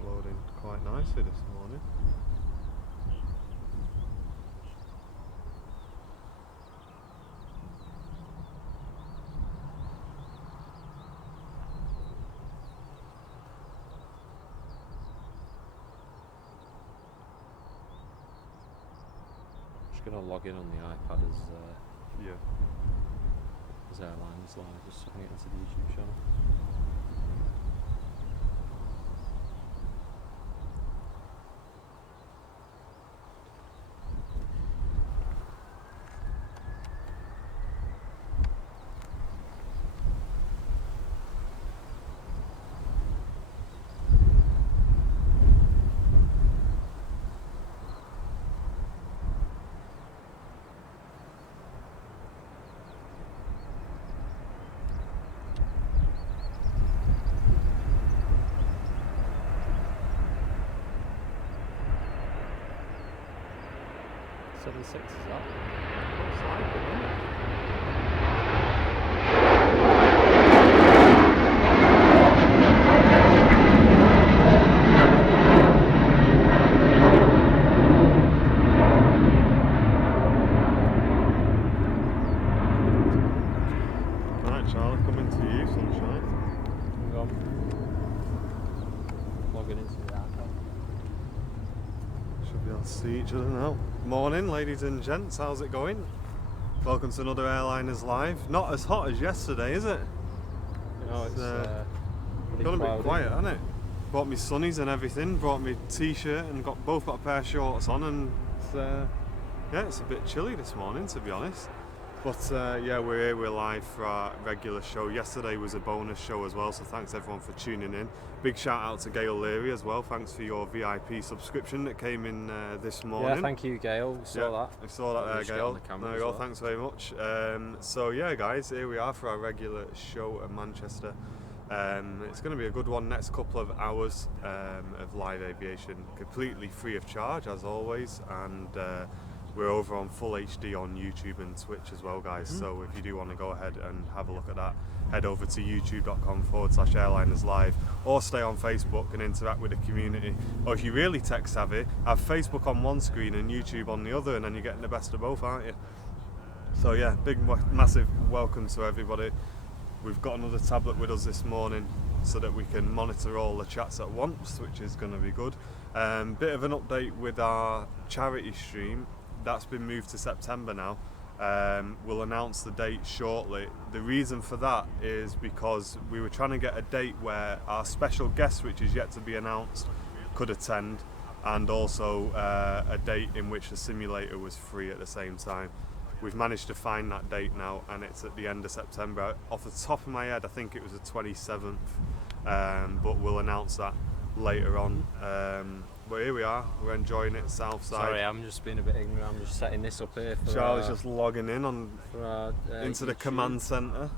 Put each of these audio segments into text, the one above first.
uploading quite nicely this morning. Just going to log in on the iPad as Airliners Live, just so I can get into the YouTube channel. Six is that? Looks like it, doesn't it? Right, Charlie, coming to you, sunshine. Hang on. Logging into the iPad. Should be able to see each other now. Morning, ladies and gents, how's it going? Welcome to another Airliners Live. Not as hot as yesterday, is it? No, it's gone a cloudy. bit quiet, hasn't it? Bought me sunnies and everything, brought me t-shirt and both got a pair of shorts on, and it's a bit chilly this morning, to be honest. But yeah, we're here, we're live for our regular show. Yesterday was a bonus show as well, so thanks everyone for tuning in. Big shout out to Gail Leary as well, thanks for your VIP subscription that came in this morning. Yeah, thank you, Gail. We saw that. I saw that there, Gail. There you go, thanks very much. So yeah, guys, here we are for our regular show at Manchester. It's going to be a good one, next couple of hours of live aviation, completely free of charge as always, and we're over on full HD on YouTube and Twitch as well, guys. So if you do want to go ahead and have a look at that, head over to youtube.com/Airliners Live, or stay on Facebook and interact with the community. Or if you're really tech savvy, have Facebook on one screen and YouTube on the other, and then you're getting the best of both, aren't you? So yeah, big massive welcome to everybody. We've got another tablet with us this morning so that we can monitor all the chats at once, which is going to be good. Bit of an update with our charity stream. That's been moved to September now. We'll announce the date shortly. The reason for that is because we were trying to get a date where our special guest, which is yet to be announced, could attend, and also a date in which the simulator was free at the same time. We've managed to find that date now, and it's at the end of September. Off the top of my head, I think it was the 27th, but we'll announce that later on. But here we are, we're enjoying it, Southside. Sorry, I'm just being a bit ignorant. I'm just setting this up here for Charlie's just logging in on into the YouTube. command centre.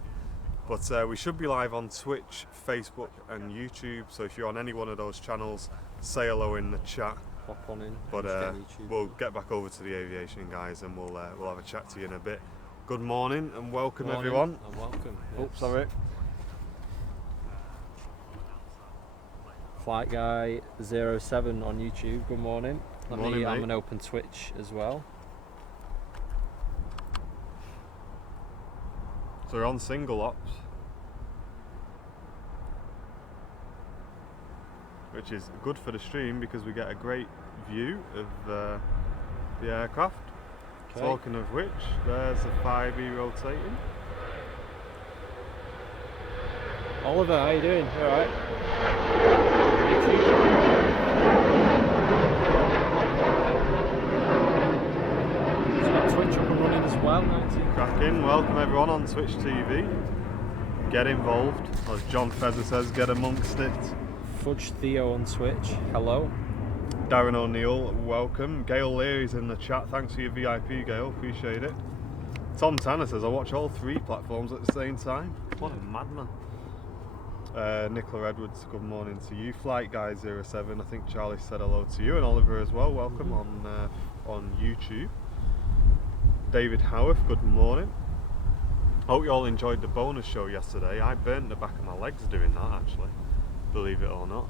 But we should be live on Twitch, Facebook and YouTube, so if you're on any one of those channels, say hello in the chat. Pop on in. But YouTube. we'll get back over to the aviation guys, and we'll have a chat to you in a bit. Good morning and welcome everyone. And welcome. Oh, sorry. Flight Guy 07 on YouTube. Good morning. Morning, mate. I'm an open Twitch as well. So we're on single ops, which is good for the stream because we get a great view of the aircraft. Okay. Talking of which, there's a 5E rotating. Oliver, how you doing? You alright? Twitch up and running as well, 19. Cracking, welcome everyone on Twitch TV. Get involved, as John Feather says, get amongst it. Fudge Theo on Twitch, hello. Darren O'Neill, welcome. Gail Leary's in the chat, thanks for your VIP, Gail, appreciate it. Tom Tanner says, I watch all three platforms at the same time. What a madman. Nicola Edwards, good morning to you. Flight Guy 07, I think Charlie said hello to you, and Oliver as well, welcome on YouTube. David Howarth, good morning. Hope you all enjoyed the bonus show yesterday. I burnt the back of my legs doing that, actually, believe it or not.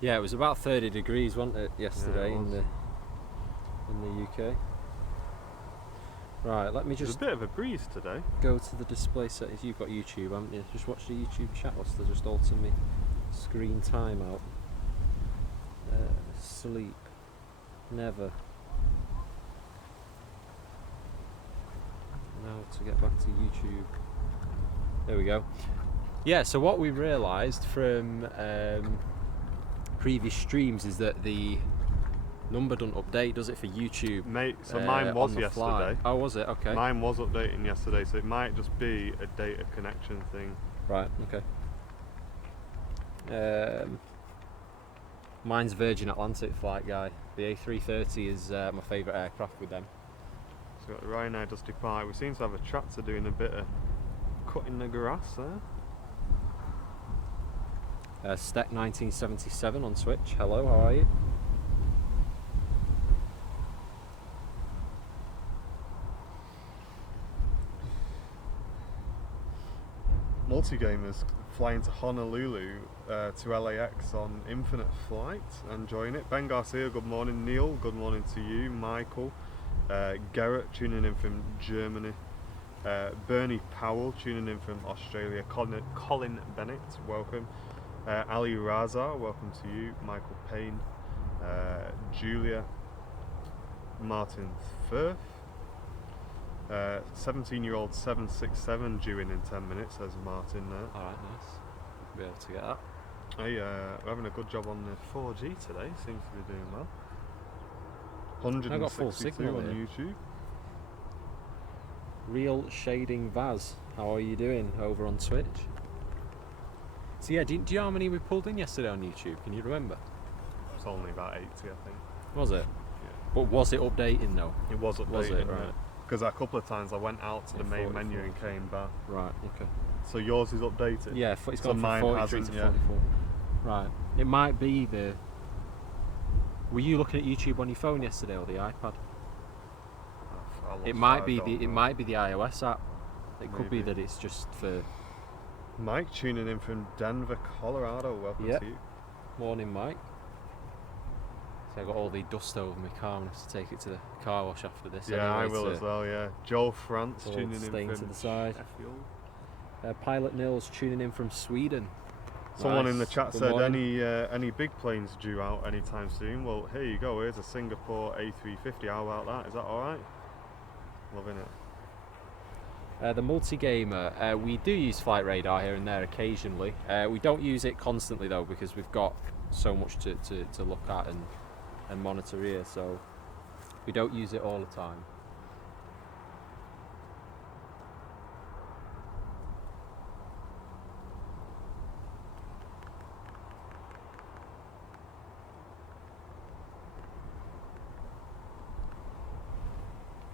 Yeah, it was about 30 degrees, wasn't it, yesterday Yeah, it was. in the UK. Right, let me There's just a bit of a breeze today. go to the display settings. You've got YouTube, haven't you? Just watch the YouTube chat whilst they're just altering me screen timeout. Sleep. Never. Now to get back to YouTube. There we go. Yeah, so what we realised from previous streams is that the number doesn't update, does it, for YouTube? Mate, so mine was yesterday. Fly. Oh, was it? Okay. Mine was updating yesterday, so it might just be a data connection thing. Right, okay. Mine's Virgin Atlantic flight guy. The A330 is my favourite aircraft with them. So got the Ryanair just depart. We seem to have a tractor doing a bit of cutting the grass there. Steck 1977 on Twitch. Hello, how are you? Multigamers flying to Honolulu to LAX on Infinite Flight, enjoying it. Ben Garcia, good morning. Neil, good morning to you. Michael, Garrett tuning in from Germany. Bernie Powell tuning in from Australia. Colin Bennett, welcome. Ali Raza, welcome to you. Michael Payne, Julia, Martin Firth. 17-year-old 767 due in 10 minutes, says Martin there. Alright, nice. Be able to get that. Hey, we're having a good job on the 4G today, seems to be doing well. 162 I got full signal on here. YouTube. Real Shading Vaz, how are you doing over on Twitch? So yeah, do you know how many we pulled in yesterday on YouTube? Can you remember? It's only about 80, I think. Was it? Yeah. But was it updating though? It was updating, Was it? Right. Because a couple of times I went out to the Yeah, main 40, menu 40. and came back. Right, okay. So yours is updated? Yeah, it's So gone mine from 43 hasn't, to yeah. 44. Right. It might be the... Were you looking at YouTube on your phone yesterday or the iPad? It might be the iOS app. It could be Maybe. that it's just for... Mike tuning in from Denver, Colorado. Welcome Yep. to you. Morning, Mike. So I got all the dust over my car and I have to take it to the car wash after this. Yeah, I anyway will to as well, yeah. Joe France all tuning in stain from to the side. Sheffield. Pilot Nils tuning in from Sweden. Someone Nice. in the chat Good said morning. any big planes due out anytime soon. Well, here you go. Here's a Singapore A350. How about that? Is that all right? Loving it. The multi-gamer, we do use flight radar here and there occasionally. We don't use it constantly though because we've got so much to look at and monitor here, so we don't use it all the time.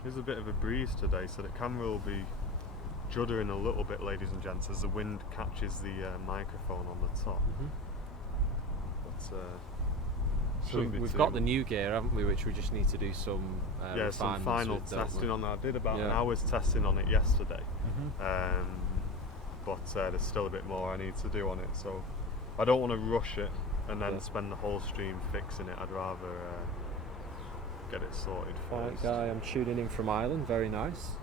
There's a bit of a breeze today, so the camera will be juddering a little bit, ladies and gents, as the wind catches the microphone on the top. Mm-hmm. But So we've got the new gear, haven't we, which we just need to do some yeah, some refinements final with, don't we? testing on that. I did about an Yeah. hour's testing on it yesterday, Mhm. but there's still a bit more I need to do on it. So I don't want to rush it and then Yeah. spend the whole stream fixing it. I'd rather get it sorted Flight first. guy, I'm tuning in from Ireland, very nice.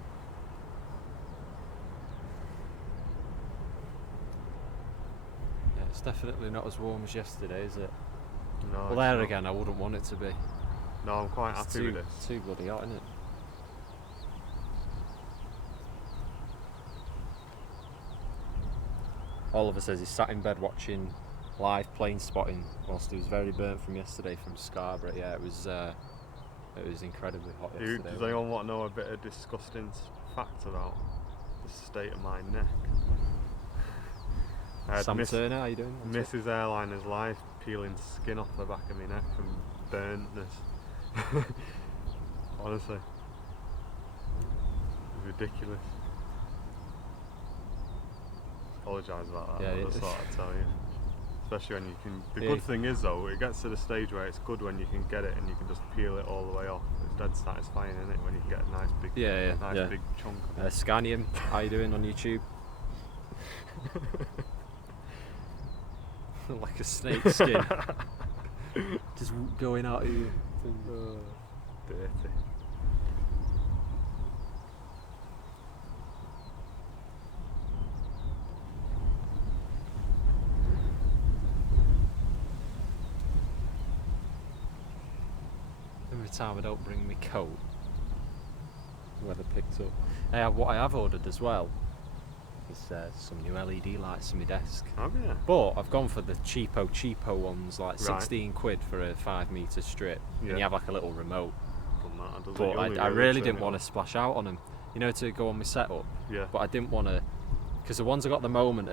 Yeah, it's definitely not as warm as yesterday, is it? No, Well, it's there not. again, I wouldn't want it to be. No, I'm quite It's happy with this. too bloody hot, isn't it? Oliver says he's sat in bed watching live plane spotting whilst he was very burnt from yesterday from Scarborough. Yeah, it was incredibly hot yesterday. Does wasn't it? anyone want to know a bit of disgusting fact about the state of my neck? I had Sam Turner, how you doing? Mrs. Airliners live peeling skin off the back of my neck from burntness. Honestly, ridiculous. Apologise about that. Yeah, I just thought I'd tell you. Especially when you can. The Yeah. good thing is though, it gets to the stage where it's good when you can get it and you can just peel it all the way off. It's dead satisfying, isn't it? When you can get a nice big, big chunk of it. Scanium, how you doing on YouTube? Like a snake skin. Just going out here. Dirty. Every time I don't bring my coat, the weather picks up. What I have ordered as well is some new LED lights on my desk. Have you? But I've gone for the cheapo ones, like Right. 16 quid for a 5 metre strip, Yeah. and you have like a little remote. Done that, does it? But You only I really turn didn't it want to on. splash out on them, to go on my setup. Yeah. But I didn't want to, because the ones I got at the moment,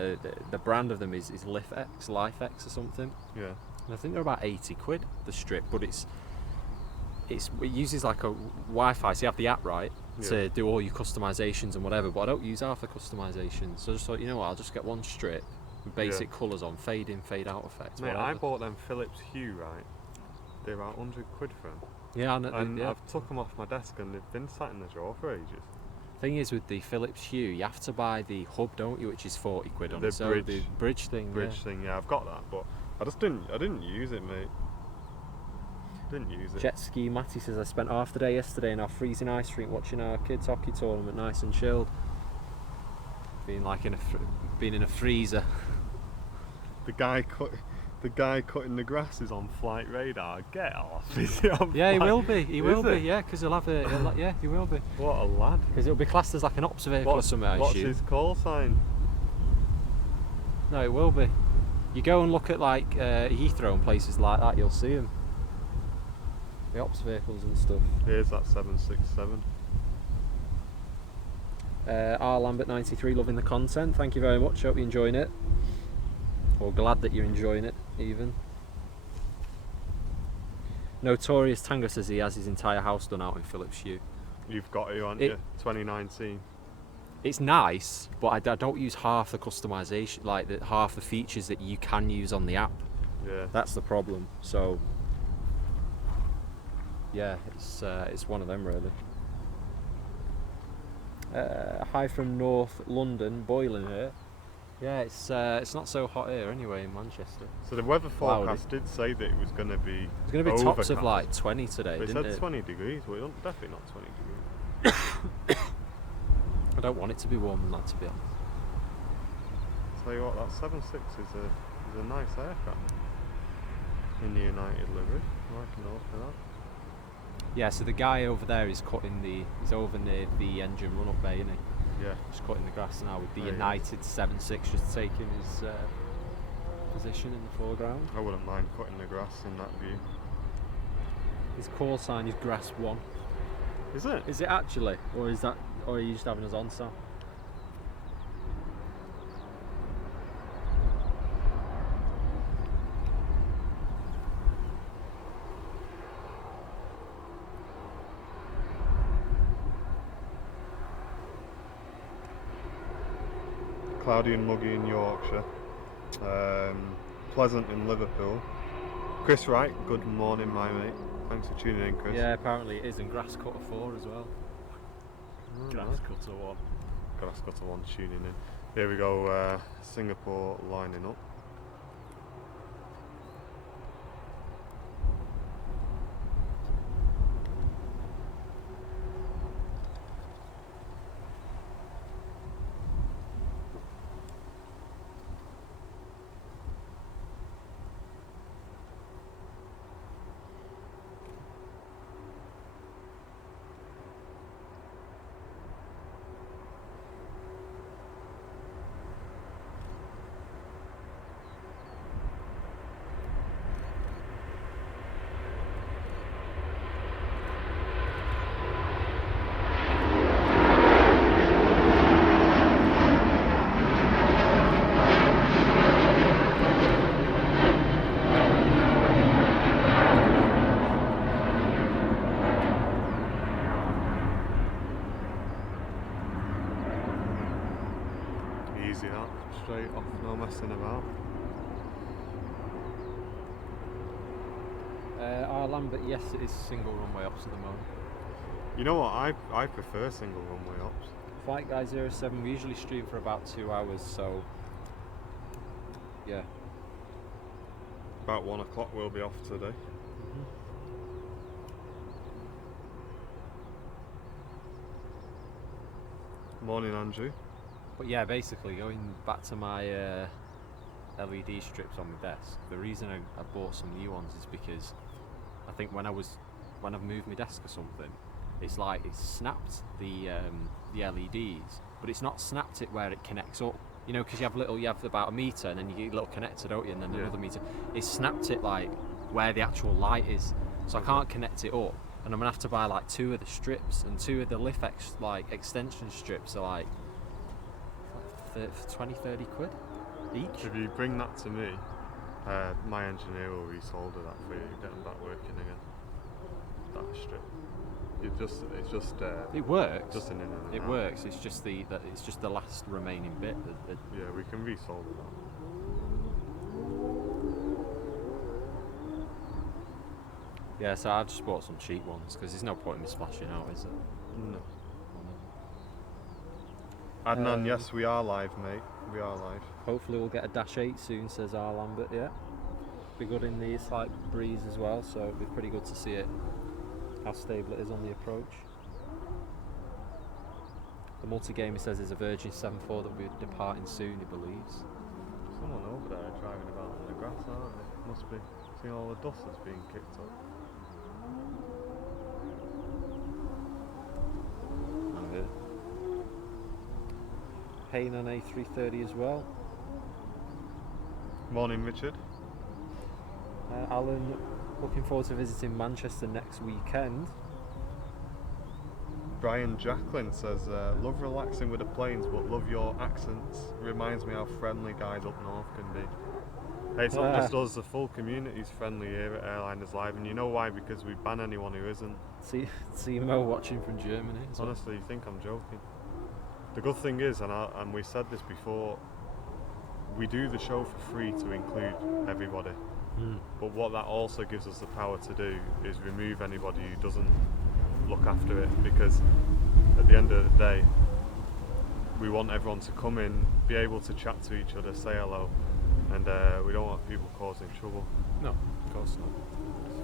the brand of them is Lifex or something. Yeah. And I think they're about 80 quid the strip, but it uses like a Wi-Fi, so you have the app right to do all your customizations and whatever. But I don't use half the customizations, so I just thought, you know what, I'll just get one strip, with basic colours on, fade in, fade out effects. Mate, whatever. I bought them Philips Hue, right? They're about 100 quid for them. Yeah, And yeah. I've took them off my desk and they've been sat in the drawer for ages. Thing is, with the Philips Hue, you have to buy the hub, don't you, which is 40 quid on The its own. bridge- The bridge thing. Thing, yeah, I've got that, but I didn't use it, mate. Didn't use it. Jet ski Matty says I spent half the day yesterday in our freezing ice rink watching our kids hockey tournament, nice and chilled. Being like being in a freezer. The guy cutting the grass is on flight radar. Get off! Is he on Yeah, he flight? will be. He will Is be. he? Yeah, because he'll have a. Yeah, he will be. What a lad! Because it'll be classed as like an ops vehicle or something. I What's assume. his call sign? No, it will be. You go and look at like Heathrow and places like that, you'll see him. The ops vehicles and stuff. Here's that 767. R Lambert 93, loving the content. Thank you very much. Hope you're enjoying it. Or glad that you're enjoying it, even. Notorious Tango says he has his entire house done out in Philips Hue. You've got it, haven't you? 2019. It's nice, but I don't use half the customization, like half the features that you can use on the app. Yeah. That's the problem. So, yeah, it's one of them really. Hi from North London, boiling here. Yeah, it's not so hot here anyway in Manchester. So the weather Cloudy. forecast did say that it was going to be. It's going to be tops of overcast. like 20 today, But it didn't said it? 20 degrees. Well, definitely not 20 degrees. I don't want it to be warm than that, to be honest. Tell you what, that 76 is a nice aircraft in the United livery. I like an awful lot. Yeah, so the guy over there is he's over near the engine run-up bay, isn't he? Yeah. Just cutting the grass now with the There he is. United 76 just taking his position in the foreground. I wouldn't mind cutting the grass in that view. His call sign is Grass 1. Is it? Is it actually? Or are you just having us on, Sam? Cloudy and muggy in Yorkshire. Pleasant in Liverpool. Chris Wright, good morning, my mate. Thanks for tuning in, Chris. Yeah, apparently it is, and Grass Cutter 4 as well. Oh, Grass nice. Cutter 1. Grass Cutter 1 tuning in. Here we go, Singapore lining up. Easy that, straight off, no messing about. R Lambert, yes, it is single runway ops at the moment. You know what, I prefer single runway ops. Flight Guy 07, we usually stream for about 2 hours, so yeah. About 1 o'clock we'll be off today. Morning, Andrew. But yeah, basically going back to my LED strips on my desk, the reason I bought some new ones is because I think when I've moved my desk or something, it's snapped the LEDs, but it's not snapped it where it connects up. You know, because you have about a meter, and then you get a little connector, don't you? And then another meter. It's snapped it like where the actual light is, so I can't connect it up. And I'm gonna have to buy like 2 of the strips, and 2 of the LIFX extension strips are like 20, 30 quid each. If you bring that to me, my engineer will resolder that for you, get them back working again. That strip. It works. Just an in and out. It works. It's just the last remaining bit. Yeah, we can resolder that. Yeah, so I just bought some cheap ones because there's no point in me splashing out, is there? No. Adnan, yes, we are live, mate. We are live. Hopefully we'll get a Dash 8 soon, says R. Lambert, yeah. Be good in the slight breeze as well, so it'll be pretty good to see it, how stable it is on the approach. The multi-gamer says there's a Virgin 7.4 that will be departing soon, he believes. Someone over there driving about on the grass, aren't they? Must be seeing all the dust that's being kicked up. Hainan A330 as well. Morning, Richard. Alan, looking forward to visiting Manchester next weekend. Brian Jacqueline says, love relaxing with the planes, but love your accents. Reminds me how friendly guys up north can be. Hey, it's not just us, the full community's friendly here at Airliners Live, and you know why? Because we ban anyone who isn't. See Mo watching from Germany. Honestly, you think I'm joking? The good thing is, and we said this before, we do the show for free to include everybody. But what that also gives us the power to do is remove anybody who doesn't look after it, because at the end of the day we want everyone to come in, be able to chat to each other, say hello, and we don't want people causing trouble. No, of course not.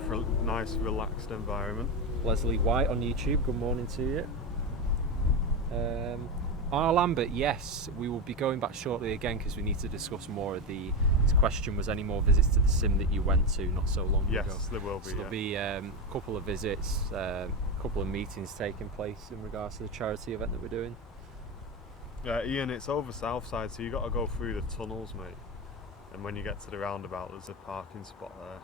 For a nice relaxed environment. Leslie White on YouTube, good morning to you. R. Lambert, yes, we will be going back shortly again because we need to discuss more of his question was any more visits to the sim that you went to not so long ago. Yes, there will be. So there'll be a couple of visits, a couple of meetings taking place in regards to the charity event that we're doing. Ian, it's over south side, so you got to go through the tunnels, mate. And when you get to the roundabout, there's a parking spot there.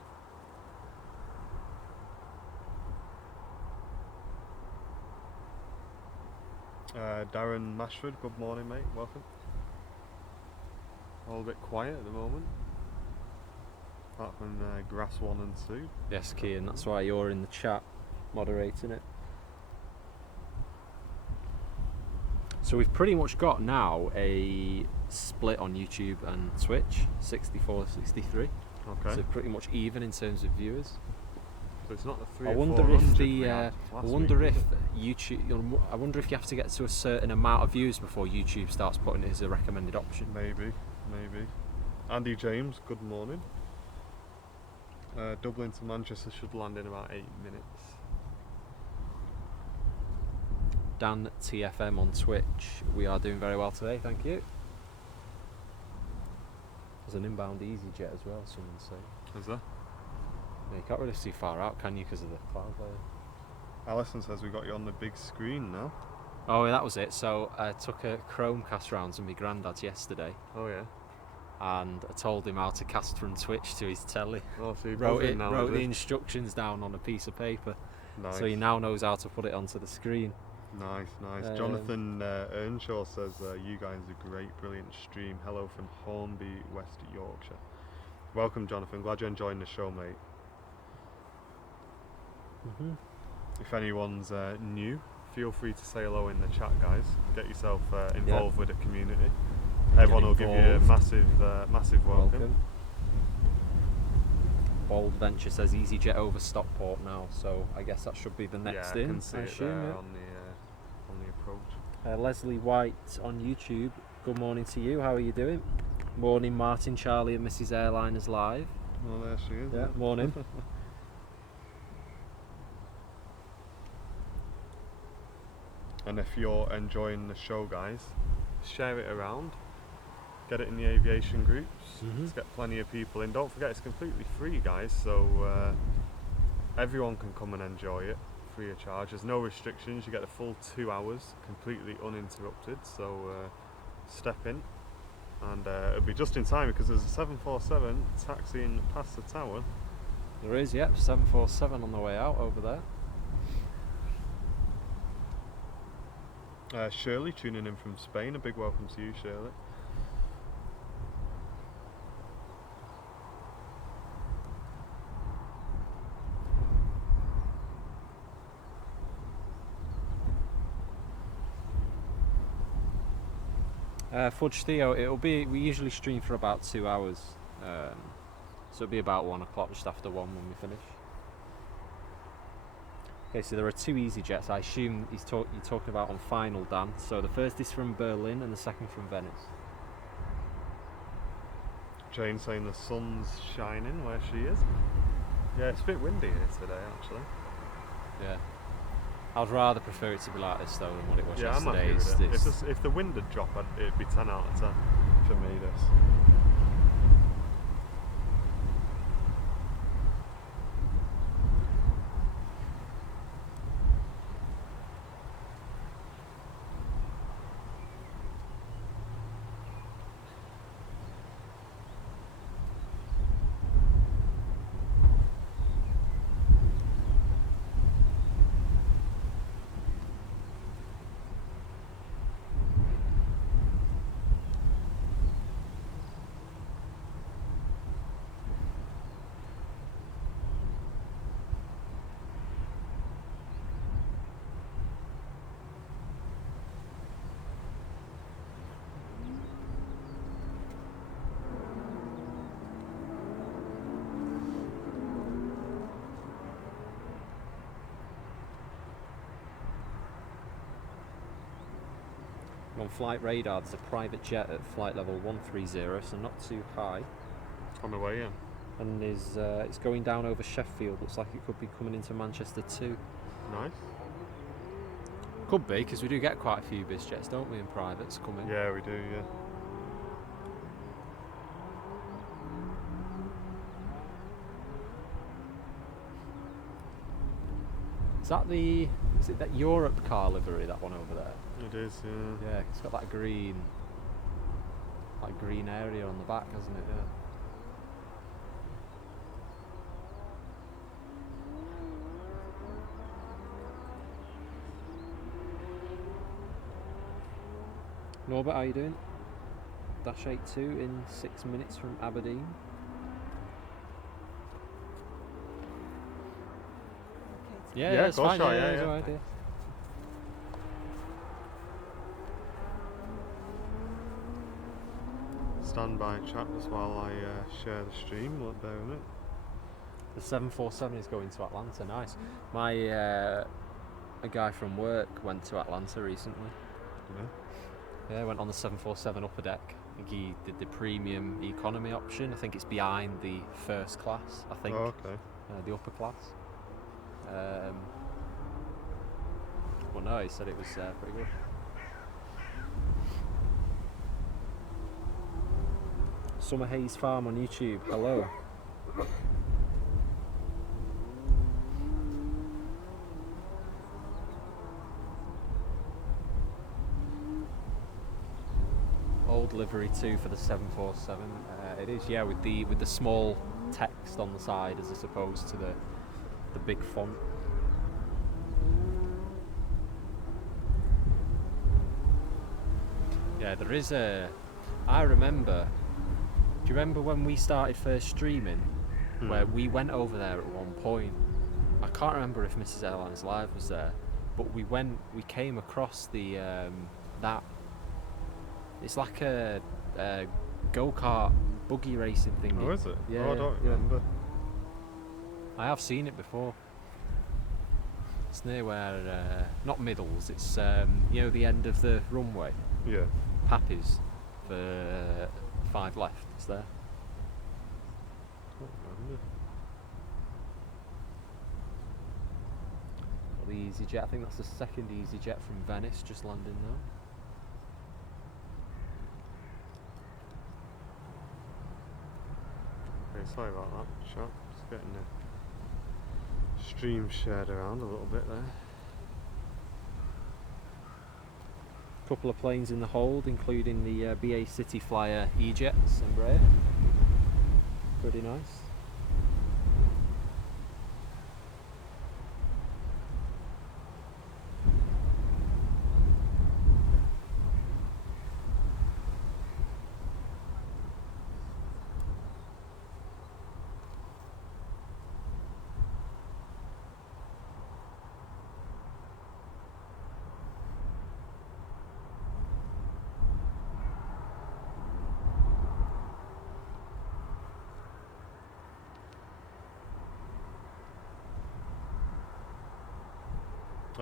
Darren Mashford, good morning, mate. Welcome. All a bit quiet at the moment. Apart from Grass 1 and 2. Yes, Kian, that's why you're in the chat moderating it. So we've pretty much got now a split on YouTube and Twitch, 64-63. Okay. So pretty much even in terms of viewers. So it's not the 3 I or wonder 400 if we had last week, YouTube. I wonder if you have to get to a certain amount of views before YouTube starts putting it as a recommended option. Maybe. Andy James, good morning. Dublin to Manchester should land in about 8 minutes. Dan TFM on Twitch, we are doing very well today, thank you. There's an inbound EasyJet as well, someone say. Is there? Yeah, you can't really see far out, can you, because of the cloud layer? Alison says we got you on the big screen now. Oh, that was it. So I took a Chromecast round to my granddad's yesterday. Oh yeah. And I told him how to cast from Twitch to his telly. Oh, so he wrote the instructions down on a piece of paper. Nice. So he now knows how to put it onto the screen. Nice. Jonathan Earnshaw says, you guys are great, brilliant stream. Hello from Hornby, West Yorkshire. Welcome, Jonathan. Glad you're enjoying the show, mate. If anyone's new, feel free to say hello in the chat, guys. Get yourself involved with the community. Everyone will give you a massive welcome. Bold Venture says EasyJet over Stockport now, so I guess that should be the next in. I can see it there on the approach. Leslie White on YouTube, good morning to you. How are you doing? Morning, Martin, Charlie, and Mrs. Airliners Live. Oh, there she is. Yeah, morning. And if you're enjoying the show, guys, share it around. Get it in the aviation groups. Let's get plenty of people in. Don't forget, it's completely free, guys, so everyone can come and enjoy it free of charge. There's no restrictions. You get the full 2 hours completely uninterrupted, so step in. And it'll be just in time because there's a 747 taxiing past the tower. There is, yep, 747 on the way out over there. Shirley tuning in from Spain. A big welcome to you, Shirley. Fudge Theo, we usually stream for about 2 hours, so it'll be about 1 o'clock, just after 1 when we finish. Okay, so there are 2 EasyJets. I assume you're talking about on final, Dan. So the first is from Berlin and the second from Venice. Jane saying the sun's shining where she is. Yeah, it's a bit windy here today, actually. Yeah. I'd rather prefer it to be like this though than what it was yesterday. I'm happy with it. If the wind had dropped, it'd be 10 out of 10 for me, this. On flight radar, there's a private jet at flight level 130, so not too high. On the way in. And it's going down over Sheffield. Looks like it could be coming into Manchester too. Nice. Could be, because we do get quite a few biz jets, don't we, in privates coming? Yeah, we do, yeah. Is it that Europe car livery, that one over there? It is, yeah. Yeah, it's got that green area on the back, hasn't it? Yeah. Norbert, how are you doing? Dash 82 in 6 minutes from Aberdeen. Yeah, it's fine. Yeah. Right, yeah. Stand by chat just while I share the stream. Look there with it. The 747 is going to Atlanta. Nice. My a guy from work went to Atlanta recently. Yeah, went on the 747 upper deck. I think he did the premium economy option. I think it's behind the first class. I think. Oh, okay. The upper class. Well, no, he said it was pretty good. Summer Haze Farm on YouTube. Hello. Old livery too for the 747. It is, yeah, with the small text on the side as opposed to the big font. Yeah, there is I remember. Do you remember when we started first streaming, where we went over there at one point? I can't remember if Mrs. Airliners Live was there, but we came across the that. It's like a go-kart buggy racing thing. Oh, is it? Yeah. Oh, I don't remember. I have seen it before. It's near where, not Middles, it's the end of the runway. Yeah. Pappy's for 5 left. It's there. EasyJet. I think that's the second EasyJet from Venice just landing now. Okay, sorry about that, shot. Just getting the stream shared around a little bit there. Couple of planes in the hold, including the BA City Flyer E-Jets Embraer. Pretty nice.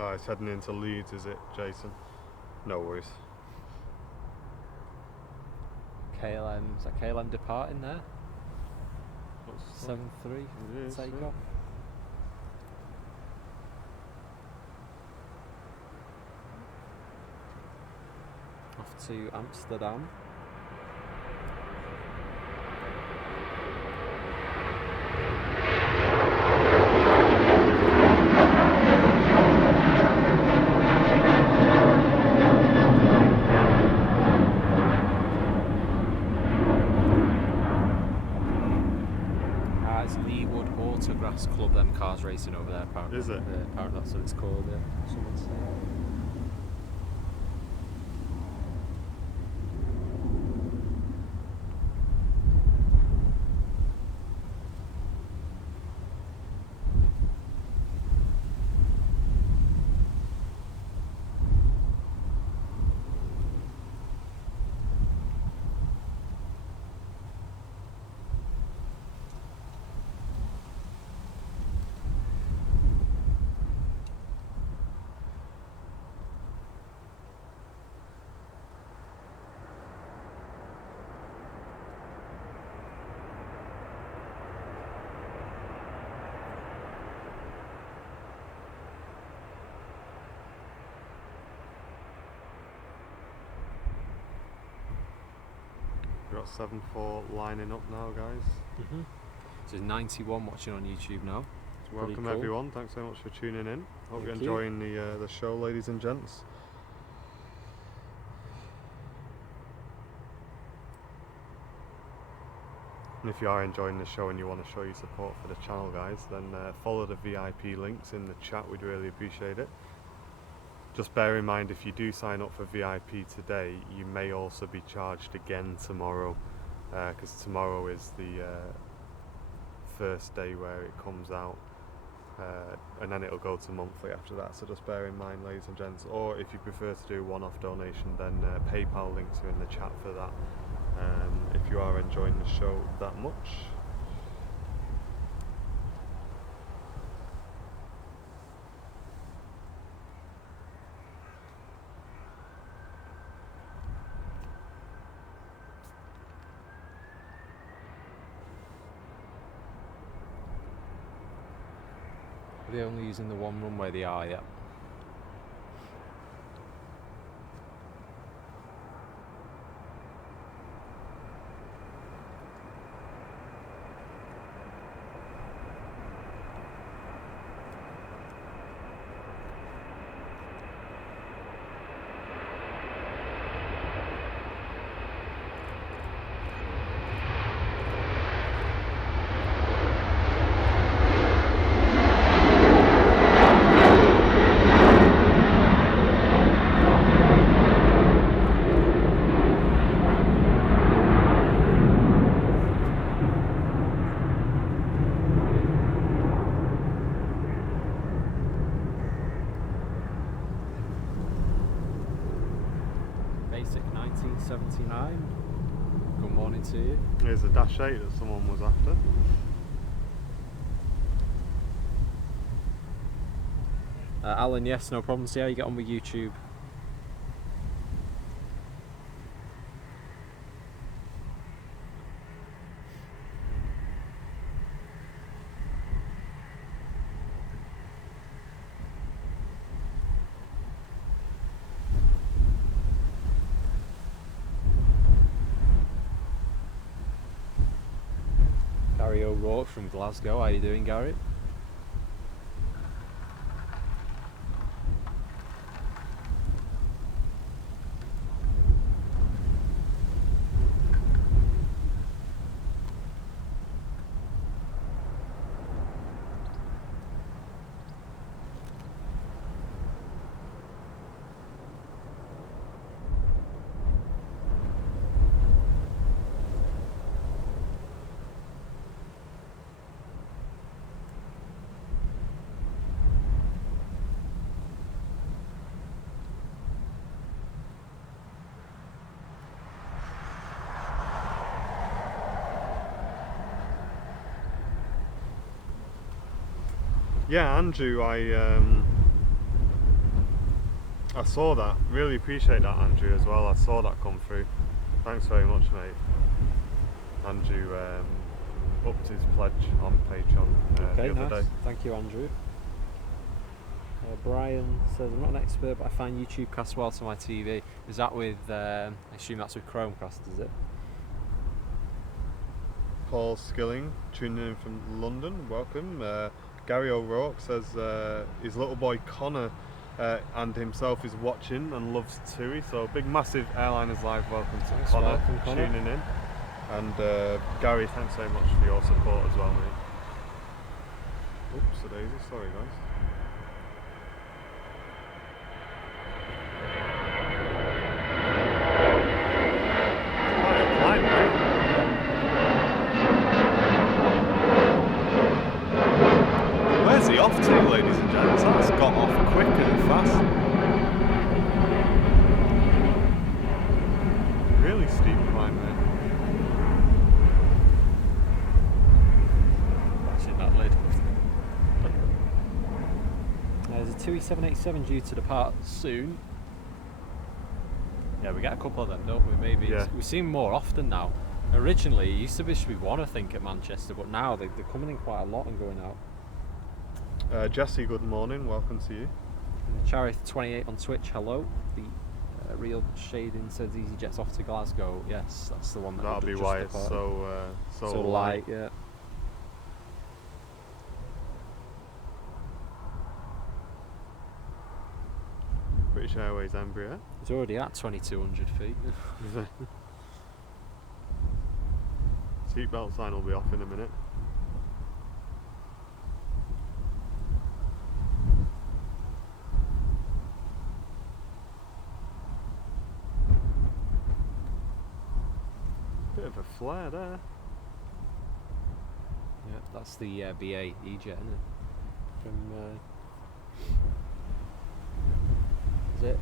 Oh, it's heading into Leeds, is it, Jason? No worries. KLM, is that KLM departing there? What's 7-3 takeoff. Off to Amsterdam. Club, them cars racing over there, apparently. Is it? Apparently that's what it's called, yeah. Someone's saying. We've got 7-4 lining up now, guys. So there's 91 watching on YouTube now. Welcome cool. everyone, thanks so much for tuning in. Hope you're Thank enjoying the show, ladies and gents. And if you are enjoying the show and you want to show your support for the channel, guys, then follow the VIP links in the chat, we'd really appreciate it. Just bear in mind, if you do sign up for VIP today, you may also be charged again tomorrow, because tomorrow is the first day where it comes out, and then it'll go to monthly after that, so just bear in mind, ladies and gents. Or if you prefer to do one-off donation, then PayPal links are in the chat for that, if you are enjoying the show that much. Are they only using the one runway they are, yeah? Basic 1979. Good morning to you. Here's a Dash 8 that someone was after. Alan, yes, no problem. See how you get on with YouTube. O'Rourke from Glasgow. How you doing, Gary? Yeah, Andrew, I saw that. Really appreciate that, Andrew, as well. I saw that come through. Thanks very much, mate. Andrew upped his pledge on Patreon the other day. Thank you, Andrew. Brian says, I'm not an expert, but I find YouTube casts well to my TV. Is that with, I assume that's with Chromecast, is it? Paul Skilling, tuning in from London, welcome. Gary O'Rourke says his little boy Connor and himself is watching and loves Tui, so big massive Airliners Live welcome to Connor, tuning in. And Gary, thanks very much for your support as well, mate. Oops, a daisy, sorry guys. Where's he off to, ladies and gents? That's got off quick and fast. Really steep climb there. Watching that lid. There's a TUI 787 due to depart soon. Yeah, we get a couple of them, don't we? Maybe. Yeah. We see them more often now. Originally, it used to be one, I think, at Manchester, but now they're coming in quite a lot and going out. Jesse, good morning, welcome to you. Charith28 on Twitch, hello. The real shading says EasyJet's off to Glasgow. Yes, that's the one that that'll be just why it's departed. so light. Yeah. British Airways Embraer. It's already at 2,200 feet. Seatbelt sign will be off in a minute. Bit of a flare there. Yeah, that's the BA E-Jet, isn't it? From is it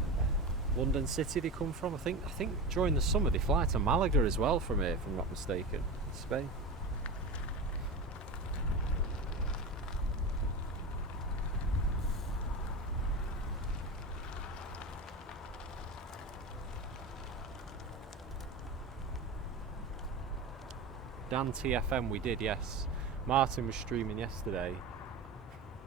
London City they come from? I think during the summer they fly to Malaga as well from here, if I'm not mistaken, Spain. Dan TFM we did, yes. Martin was streaming yesterday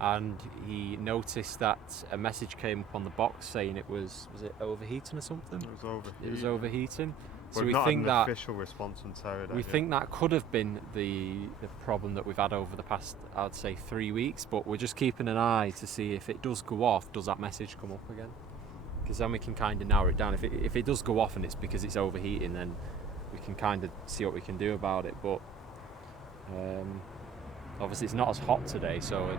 and he noticed that a message came up on the box saying was it overheating or something? It was overheating. It was overheating. So we think that official response from Sarah. We think that could have been the problem that we've had over the past, I'd say, 3 weeks, but we're just keeping an eye to see if it does go off, does that message come up again? Because then we can kind of narrow it down. If it does go off and it's because it's overheating, then we can kind of see what we can do about it. But obviously it's not as hot today, so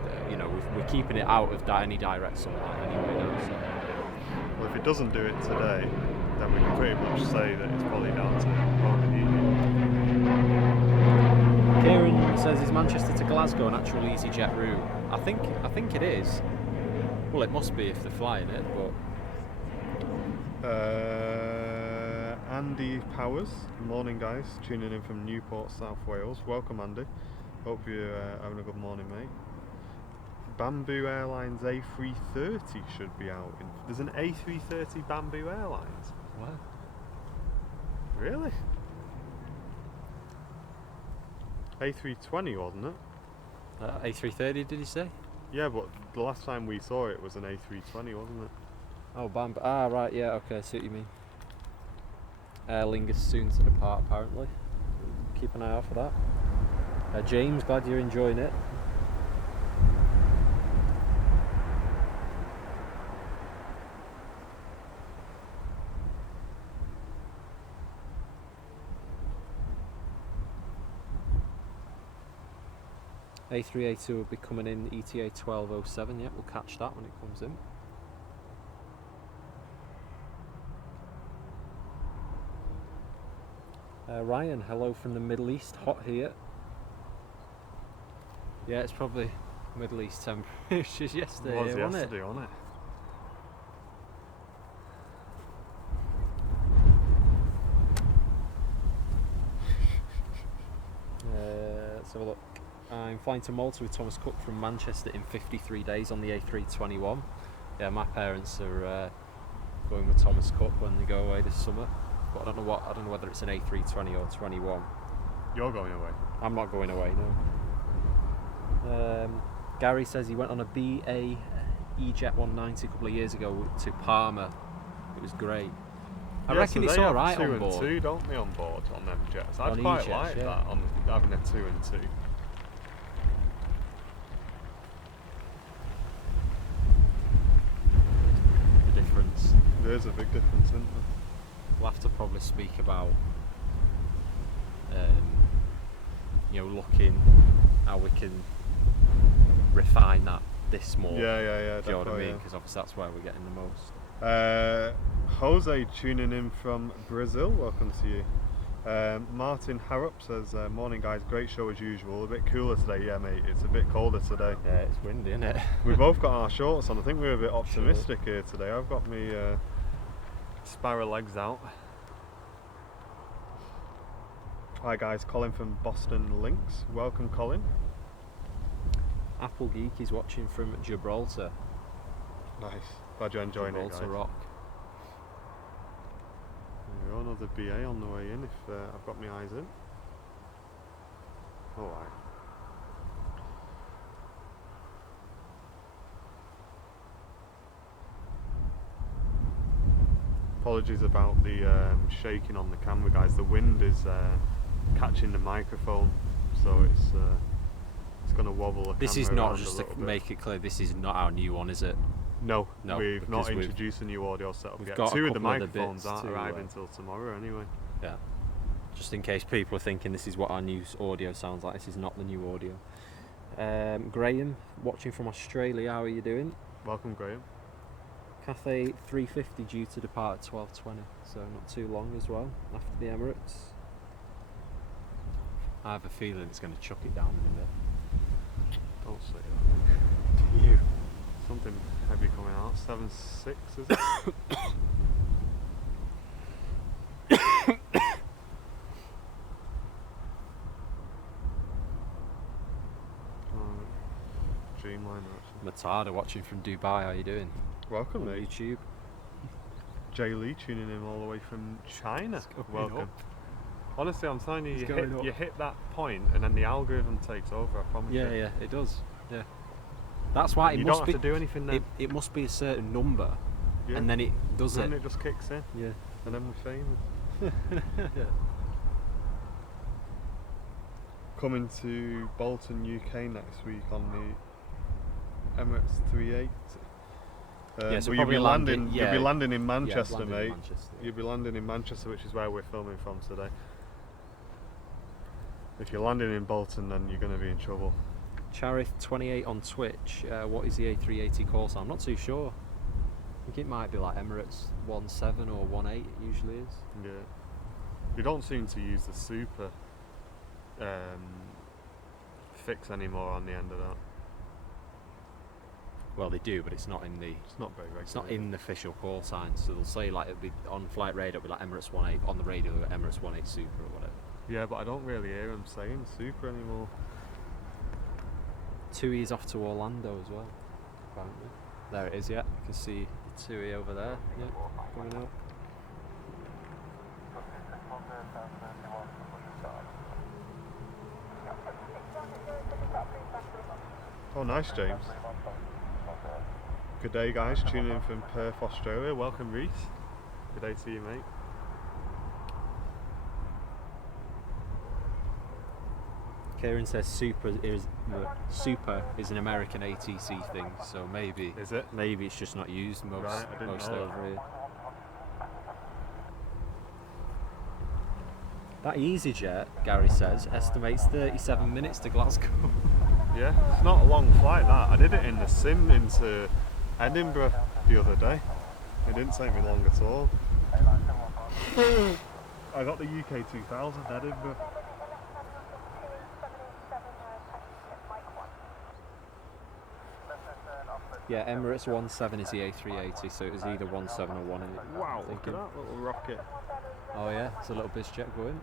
we're keeping it out of any direct sunlight anyway now. So. Well, if it doesn't do it today, then we can pretty much say that it's probably down to overheating. Kieran says, is Manchester to Glasgow an actual EasyJet route? I think it is. Well, it must be if they're flying it, but Andy Powers, morning guys, tuning in from Newport, South Wales. Welcome, Andy. Hope you're having a good morning, mate. Bamboo Airlines A330 should be out. There's an A330 Bamboo Airlines. Wow. Really? A320, wasn't it? A330, did you say? Yeah, but the last time we saw it was an A320, wasn't it? Oh, Bamboo. Ah, right, yeah, okay, I see what you mean. Aer Lingus soon to depart, apparently. Keep an eye out for that. James, glad you're enjoying it. A382 will be coming in ETA 1207. Yeah, we'll catch that when it comes in. Ryan, hello from the Middle East. Hot here. Yeah, it's probably Middle East temperatures yesterday. It was yesterday, wasn't it? Let's have a look. I'm flying to Malta with Thomas Cook from Manchester in 53 days on the A321. Yeah, my parents are going with Thomas Cook when they go away this summer. But I don't know whether it's an A320 or 21. You're going away? I'm not going away, no. Gary says he went on a BA E-Jet 190 a couple of years ago to Palma. It was great. I reckon it's all right on board. 2 and 2, don't they, on board on them jets? On I'd quite E-jets, like yeah. that, on having a 2 and 2. The difference. There's a big difference, isn't there? We'll have to probably speak about, looking how we can refine this more. Yeah. Do you know what I mean? Because obviously that's where we're getting the most. Jose tuning in from Brazil, welcome to you. Martin Harrop says, morning guys, great show as usual. A bit cooler today, yeah mate, it's a bit colder today. Yeah, it's windy, isn't it? We both got our shorts on. I think we're a bit optimistic here today. I've got me sparrow legs out. Hi guys, Colin from Boston Links. Welcome Colin. Apple Geek is watching from Gibraltar. Nice. Glad you're enjoying Gibraltar it, guys. Rock. There we go, another BA on the way in if I've got my eyes in. Alright. Apologies about the shaking on the camera, guys. The wind is catching the microphone, so it's going to wobble the camera. This is not, around just a to little make it clear, this is not our new one, is it? No, No, we've not because introduced a new audio setup we've yet. got a 2 of the couple of the microphones bits aren't to, arriving until tomorrow anyway. Yeah. Just in case people are thinking this is what our new audio sounds like, this is not the new audio. Graham, watching from Australia, how are you doing? Welcome Graham. Cathay 350 due to depart at 12:20, so not too long as well after the Emirates. I have a feeling it's going to chuck it down in a bit. Don't say that. You. Something heavy coming out. 7.6 is it? Dreamliner actually. Matada watching from Dubai, how are you doing? Welcome On mate. YouTube. Jay Lee tuning in all the way from China. It's going Welcome. up. Honestly, I'm telling you, It's going up. you hit that point and then the algorithm takes over, I promise you. Yeah, it does. Yeah. That's why You it don't must have be. to do anything then. It must be a certain number, Yeah. and then it does Then it. it just kicks in Yeah. and then we're famous. Coming to Bolton, UK next week on the Emirates 380. Yeah, so but probably you'll landing- be landing in Manchester, landing in mate. Manchester, yeah. You'll be landing in Manchester, which is where we're filming from today. If you're landing in Bolton, then you're going to be in trouble. Charith 28 on Twitch. What is the A380 call sign? I'm not too sure. I think it might be like Emirates 17 or 18. It usually is. Yeah. You don't seem to use the super fix anymore on the end of that. Well, they do, but it's not in the. It's not very regular. It's not in the official call sign. So they'll say like it'll be on flight radar, it'll be like Emirates 18 on the radio, Emirates 18 Super or whatever. Yeah, but I don't really hear them saying super anymore. TUI is off to Orlando as well, apparently. There it is, yeah. You can see TUI over there, yeah, coming out. Oh, nice, James. Good day, guys. Tuning in from Perth, Australia. Welcome, Reese. Good day to you, mate. Kieran says super is an American ATC thing, so maybe Is it? Maybe it's just not used most Right, I didn't know over here. That EasyJet, Gary says, estimates 37 minutes to Glasgow. Yeah, it's not a long flight that. I did it in the sim into Edinburgh the other day. It didn't take me long at all. I got the UK 2000 Edinburgh. Yeah, Emirates 17 is the A380, so it was either 17 or 18. Wow, look at that little rocket. Oh yeah, it's a little bizjet going.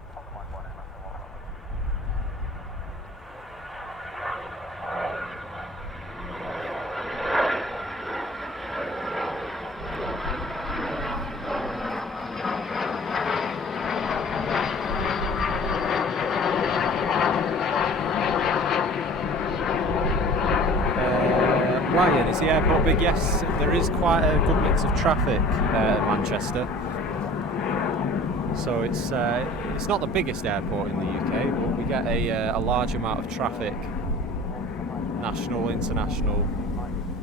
Ryan, is the airport big? Yes, there is quite a good mix of traffic at Manchester. So it's not the biggest airport in the UK, but we get a large amount of traffic, national, international,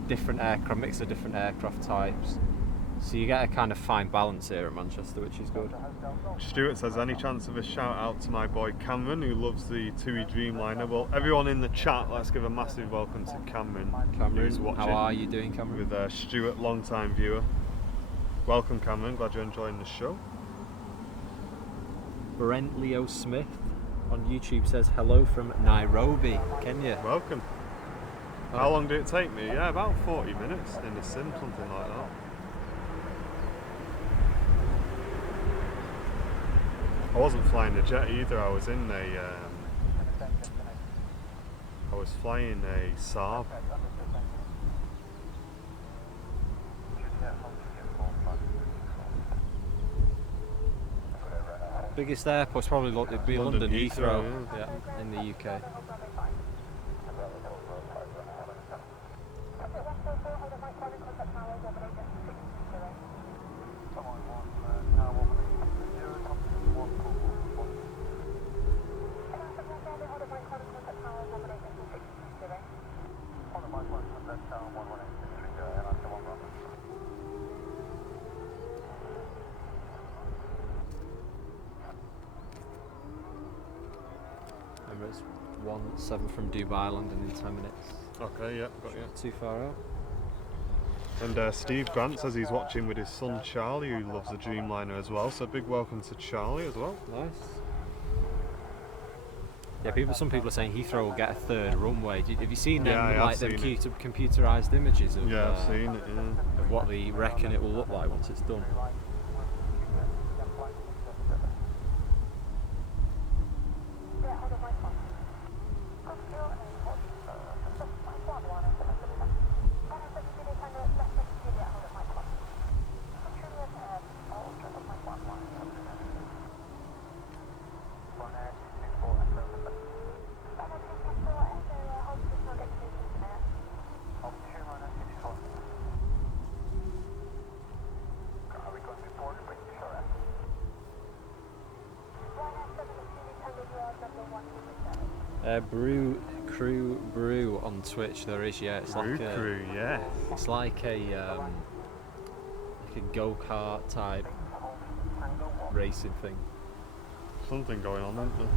different aircraft, mix of different aircraft types. So you get a kind of fine balance here at Manchester, which is good. Stuart says, any chance of a shout out to my boy Cameron, who loves the TUI Dreamliner? Well, everyone in the chat, let's give a massive welcome to Cameron. Cameron, watching. how are you doing, Cameron? With Stuart, long-time viewer. Welcome, Cameron. Glad you're enjoying the show. Brent Leo Smith on YouTube says hello from Nairobi, Kenya. Welcome. Oh. How long did it take me? Yeah, about 40 minutes in the sim, something like that. I wasn't flying a jet either. I was in I was flying a Saab. Biggest airport's probably it'd be London Heathrow, yeah, in the UK. Emirates 17 from Dubai, London in 10 minutes. Okay, yeah, got you. Too far out. And Steve Grant says he's watching with his son Charlie, who loves the Dreamliner as well. So big welcome to Charlie as well. Nice. Yeah, some people are saying Heathrow will get a third runway. Have you seen them, like the computerised images of, I've seen it, yeah. Of what they reckon it will look like once it's done? Brew on Twitch. There is, yeah. It's Crew, yeah. It's like a go-kart type racing thing. Something going on, isn't there?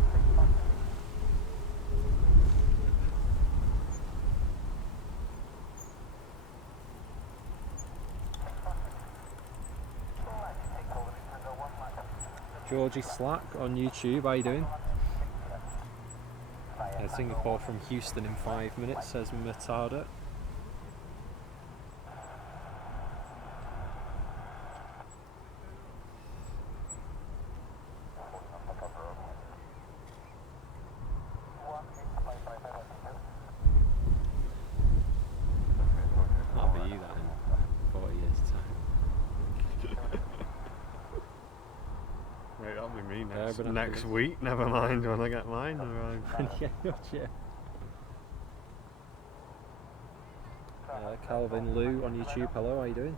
Georgie Slack on YouTube, how you doing? Singapore from Houston in 5 minutes, says Matada. That'll be you that in 40 years time. Wait, that'll be me next week. Never mind when I get mine. Yeah, gotcha. Calvin Lou on YouTube. Hello, how you doing?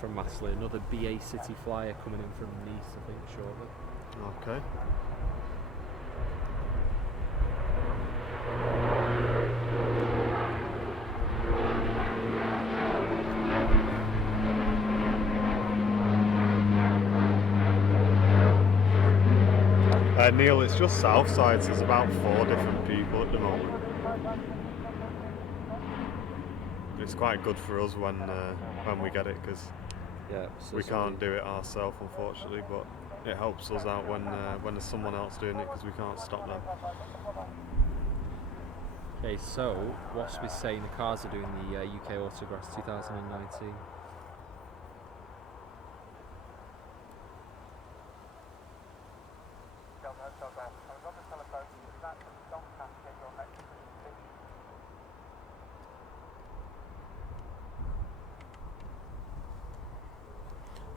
from Masley, another BA City flyer coming in from Nice, I think, shortly. Okay. Neil, it's just south side, so there's about 4 different people at the moment. It's quite good for us when we get it, because we can't do it ourselves, unfortunately, but it helps us out when there's someone else doing it, because we can't stop them. Okay, so Waspy's saying the cars are doing the UK Autographs 2019.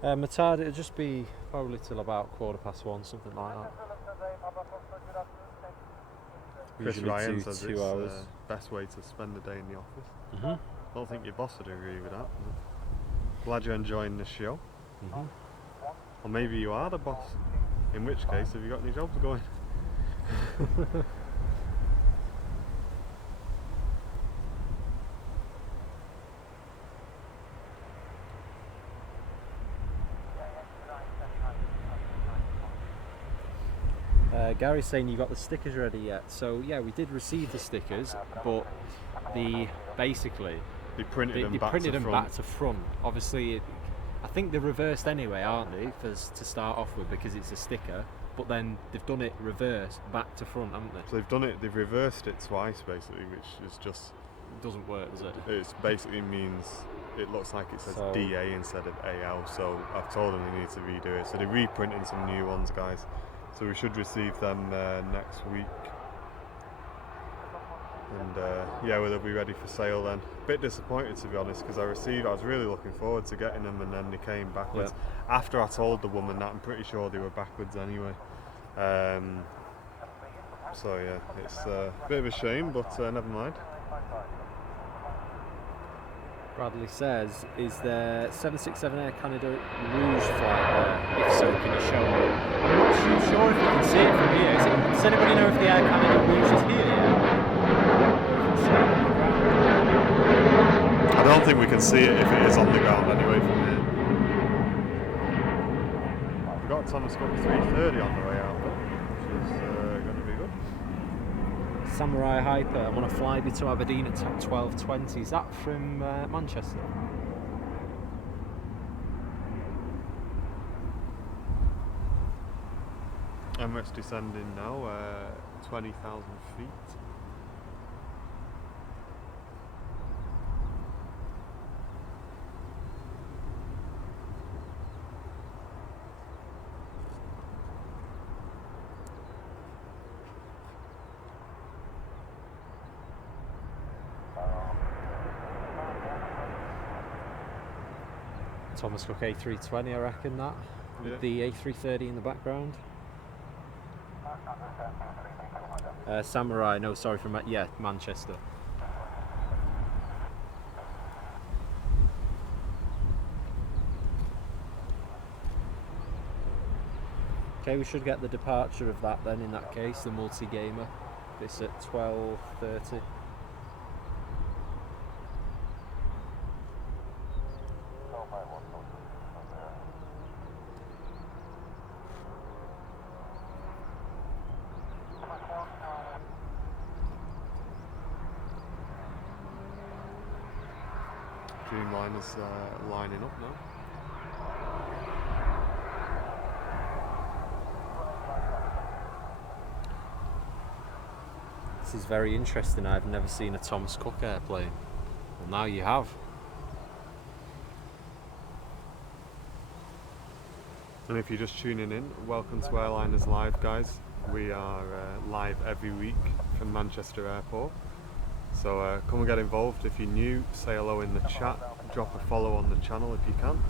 Matard, it'll just be probably till about 1:15, something like that. Chris Usually Ryan two says it's hours. the best way to spend the day in the office. Mm-hmm. I don't think your boss would agree with that. Glad you're enjoying the show. Mm-hmm. Or maybe you are the boss. In which case, have you got any jobs going? Gary's saying you got the stickers ready yet. So yeah, we did receive the stickers, but basically They printed them back to front. Obviously, I think they're reversed anyway, aren't they, to start off with, because it's a sticker. But then they've done it reverse back to front, haven't they? So they've reversed it twice basically, which is just... It doesn't work, does it? It basically means it looks like it says DA instead of AL, so I've told them they need to redo it. So they're reprinting some new ones, guys. So we should receive them next week. And yeah, well, they'll be ready for sale then. Bit disappointed, to be honest, because I was really looking forward to getting them, and then they came backwards. Yeah. After I told the woman that, I'm pretty sure they were backwards anyway. So yeah, it's a bit of a shame, but never mind. Bradley says, is there 767 Air Canada Rouge flight there? If so, can you show me? I'm not too sure if you can see it from here. Does anybody know if the Air Canada Rouge is here yet? I don't think we can see it if it is on the ground anyway from here. We've got Thomas Cook 330 on the way out, which is going to be good. Samurai Hyper, I'm on a flyby to Aberdeen at 12:20. Is that from Manchester? Emirates descending now, 20,000 feet. Thomas Cook A320, I reckon that. Yeah. With the A330 in the background. Samurai, no, sorry, from Manchester. Okay, we should get the departure of that then, in that case, the multi-gamer. It's at 12:30. Dreamliner's lining up now. This is very interesting. I've never seen a Thomas Cook airplane. Well, now you have. And if you're just tuning in, welcome to Airliners Live, guys. We are live every week from Manchester Airport. So come and get involved. If you're new, say hello in the chat. Drop a follow on the channel if you can.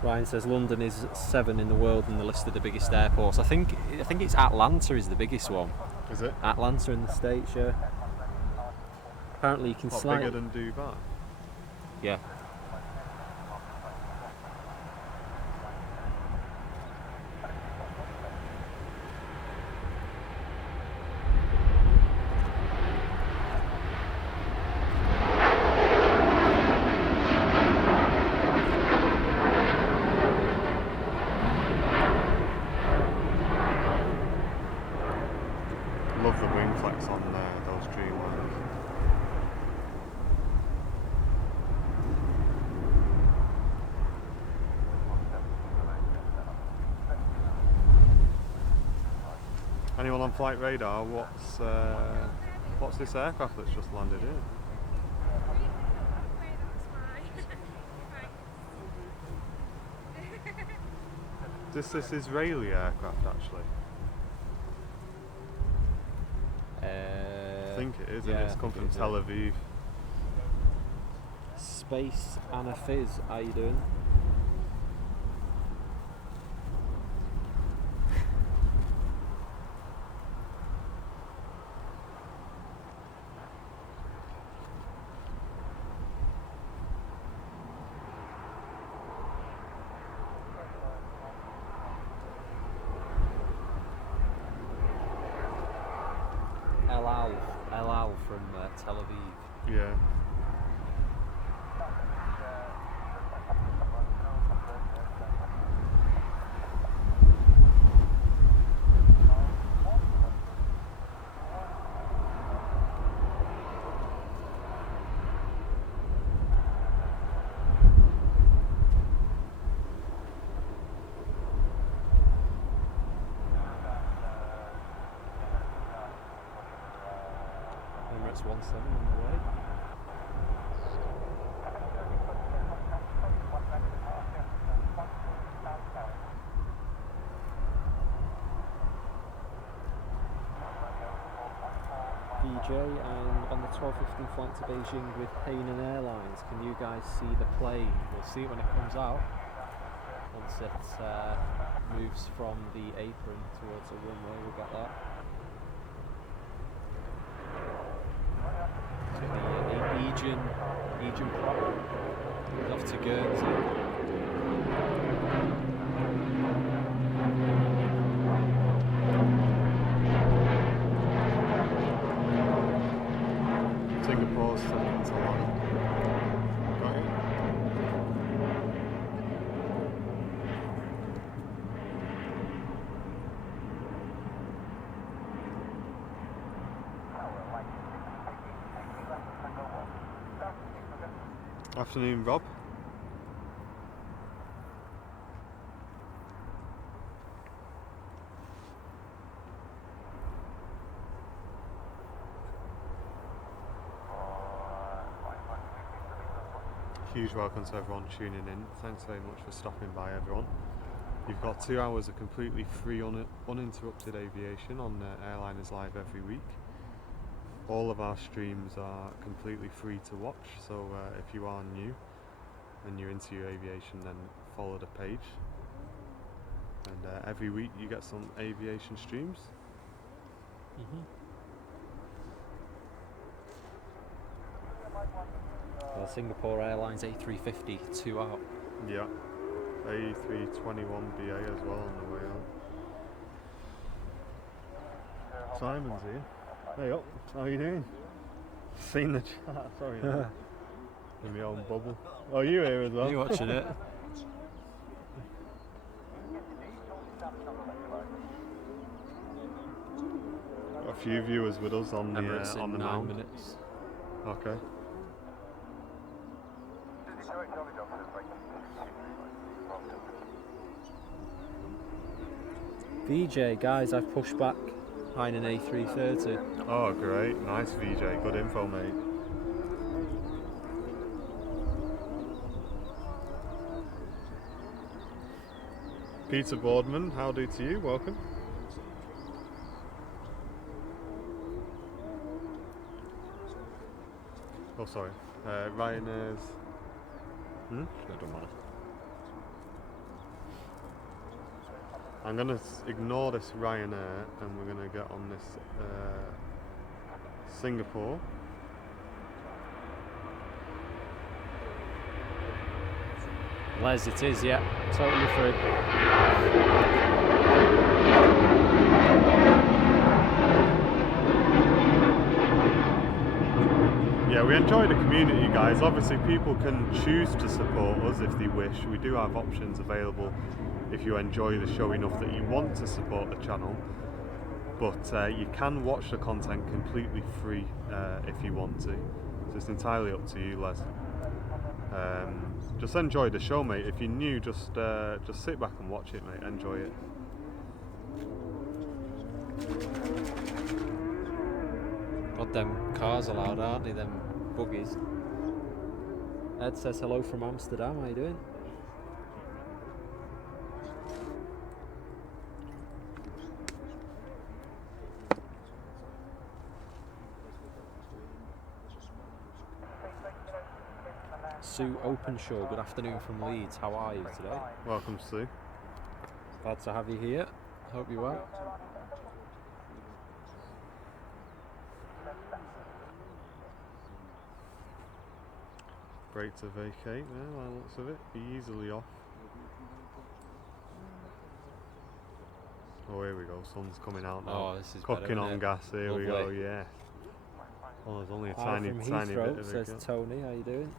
Ryan says London is 7 in the world in the list of the biggest airports. I think it's Atlanta is the biggest one. Is it? Atlanta in the States, yeah. apparently you can slide. Bigger than Dubai? Yeah. Love the wing flex on those Dreamliners. Anyone on flight radar? What's this aircraft that's just landed here? This Israeli aircraft actually? I think it is, and it's come from Tel Aviv. Space Anna Fizz, how you doing? El Al from Tel Aviv. Yeah. Emirates 17 on the way. VJ, and on the 12:15 flight to Beijing with Hainan Airlines, can you guys see the plane? We'll see it when it comes out. Once it moves from the apron towards the runway, we'll get that. So the Aegean prop is off to Guernsey. Singapore's taking to land. Got it? Afternoon, Rob. Huge welcome to everyone tuning in. Thanks very much for stopping by, everyone. You've got 2 hours of completely free, uninterrupted aviation on Airliners Live every week. All of our streams are completely free to watch, so if you are new and you're into your aviation, then follow the page. And every week you get some aviation streams. Singapore Airlines A350, 2 out. Yeah, A321BA as well on the way out. Simon's here. Hey up, how are you doing? Seen the chat, sorry. In my own bubble. Oh, you here as well? Are you watching it? A few viewers with us on Emirates the on the 9 mount. minutes. Okay. VJ, guys, I've pushed back Hainan A330. Oh, great. Nice, VJ. Good info, mate. Peter Boardman, howdy to you. Welcome. Oh, sorry. Ryanair's... No, don't matter. I'm going to ignore this Ryanair and we're going to get on this Singapore. Les, it is, yeah. Totally free. Yeah, we enjoy the community, guys. Obviously, people can choose to support us if they wish. We do have options available if you enjoy the show enough that you want to support the channel. But you can watch the content completely free if you want to. So it's entirely up to you, Les. Just enjoy the show, mate. If you're new, just sit back and watch it, mate. Enjoy it. God, them cars are loud, aren't they? Them buggies. Ed says hello from Amsterdam. How you doing? Sue Openshaw, good afternoon from Leeds. How are you today? Welcome, Sue. Glad to have you here. Hope you're well. Break to vacate there, by the looks of it. Be easily off. Oh, here we go. Sun's coming out now. Oh, this is cooking better, on gas. Here Lovely. we go. Yeah. Oh, there's only a Hi tiny from bit Heathrow, of says it. Tony. How you doing?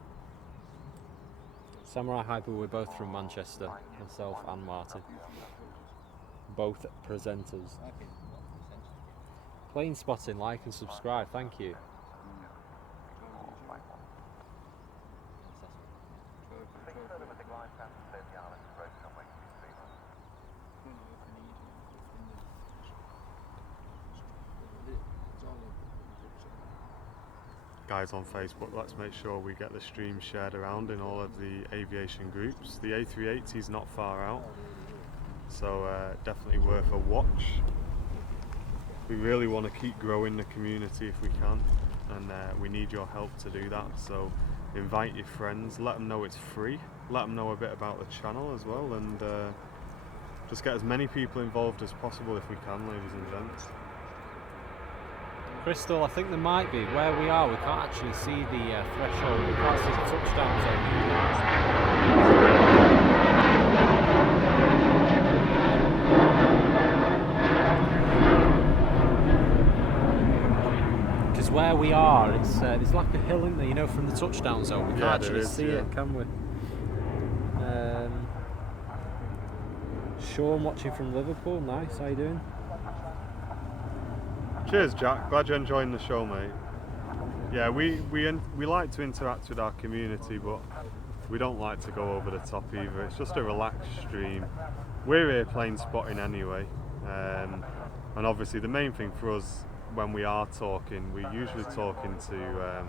Samurai Hyper, we're both from Manchester. Myself and Martin. Both presenters. Plane spotting, like and subscribe. Thank you. Guys on Facebook, let's make sure we get the stream shared around in all of the aviation groups. The A380 is not far out, so definitely worth a watch. We really want to keep growing the community if we can, and we need your help to do that. So invite your friends, let them know it's free, let them know a bit about the channel as well, and just get as many people involved as possible if we can, ladies and gents. Crystal, I think there might be. Where we are, we can't actually see the threshold. We can't see the touchdown zone. Because where we are, it's like a hill, isn't there? You know, from the touchdown zone. We can't actually see it, can we? Sean watching from Liverpool. Nice. How you doing? Cheers, Jack. Glad you're enjoying the show, mate. Yeah, we like to interact with our community, but we don't like to go over the top either. It's just a relaxed stream. We're here plane spotting anyway, and obviously the main thing for us when we are talking, we're usually talking to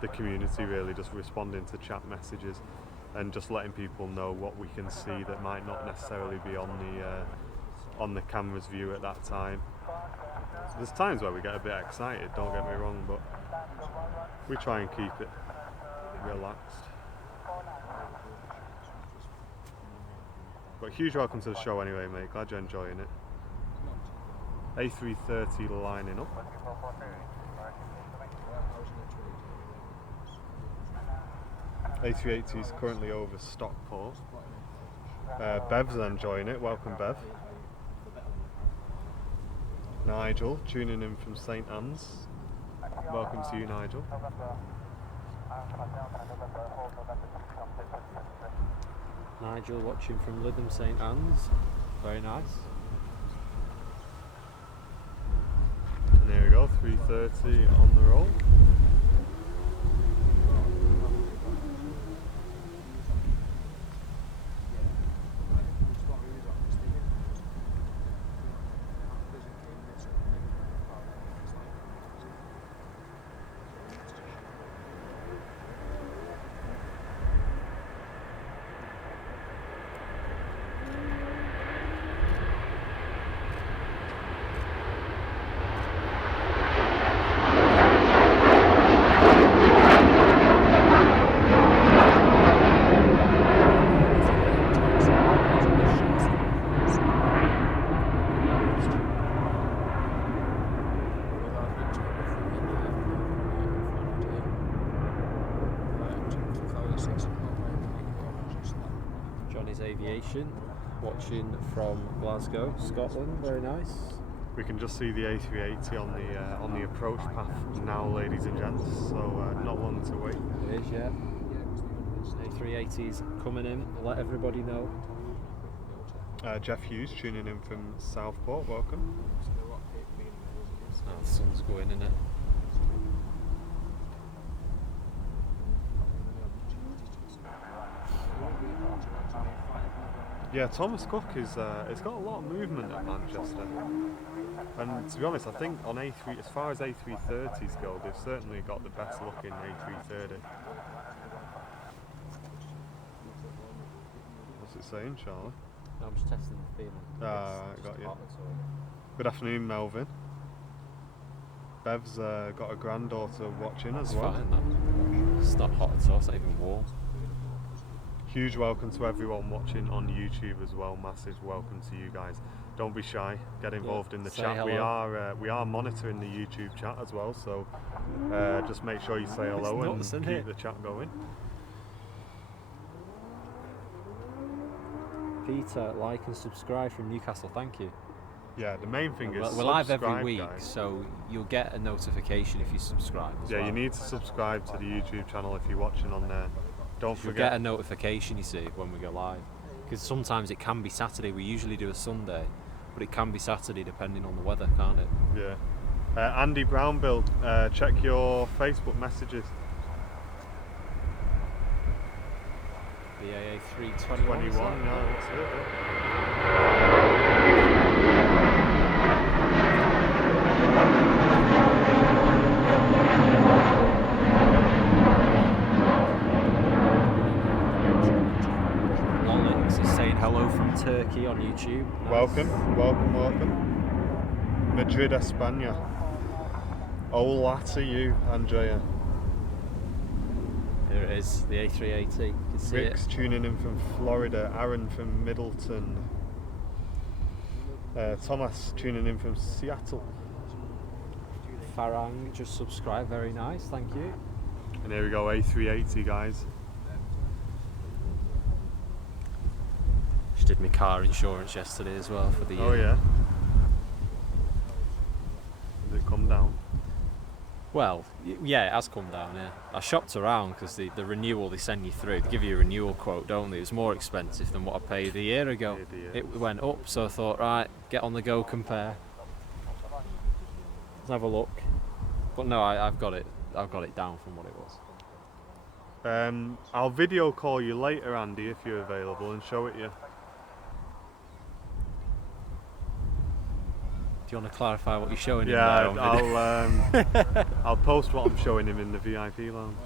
the community, really, just responding to chat messages and just letting people know what we can see that might not necessarily be on the camera's view at that time. There's times where we get a bit excited, don't get me wrong, but we try and keep it relaxed. But huge welcome to the show anyway, mate. Glad you're enjoying it. A330 lining up. A380 is currently over Stockport. Bev's enjoying it. Welcome, Bev. Nigel, tuning in from St Anne's. Welcome to you, Nigel. Nigel watching from Lytham St Anne's. Very nice. And there we go, 3:30 on the roll. Airliners Aviation, watching from Glasgow, Scotland. Very nice. We can just see the A380 on the approach path now, ladies and gents. So not long to wait. It is, yeah. A380's coming in. Let everybody know. Jeff Hughes tuning in from Southport. Welcome. Oh, the sun's going, isn't it? Yeah, Thomas Cook is. It's got a lot of movement at Manchester, and to be honest, I think on A3, as far as A330s go, they've certainly got the best looking A330. What's it saying, Charlie? No, I'm just testing the feeling. Right, got you. Good afternoon, Melvin. Bev's got a granddaughter watching as well. Fine, that. It's not hot at all. It's not even warm. Huge welcome to everyone watching on YouTube as well. Massive welcome to you guys. Don't be shy. Get involved in the chat. Hello. We are monitoring the YouTube chat as well. So just make sure you say hello and keep the chat going. Peter, like and subscribe from Newcastle. Thank you. Yeah, the main thing is we're live every week, guys. so you'll get a notification if you subscribe. Yeah, you need to subscribe to the YouTube channel if you're watching on there. Don't You'll forget. get a notification, you see, when we go live. Because sometimes it can be Saturday. We usually do a Sunday, but it can be Saturday depending on the weather, can't it? Yeah. Andy Brownbill, check your Facebook messages. The AA321. 21, no, that's it. Lolix is saying hello from Turkey on YouTube. Nice. Welcome. Madrid, España. Hola to you, Andrea. Here it is, the A380. You can see Rick's it. tuning in from Florida. Aaron from Middleton. Thomas tuning in from Seattle. Farang just subscribed. Very nice, thank you. And here we go, A380 guys. Just did my car insurance yesterday as well for the year. Oh yeah. Has it come down? Well, yeah, it has come down, yeah. I shopped around because the renewal they send you through, they give you a renewal quote, don't they? It was more expensive than what I paid a year ago. It went up, so I thought, right, get on the go, compare. Let's have a look. But no, I've got it down from what it was. I'll video call you later, Andy, if you're available, and show it you. Do you want to clarify what you're showing him there? Yeah, I'll post what I'm showing him in the VIP lounge.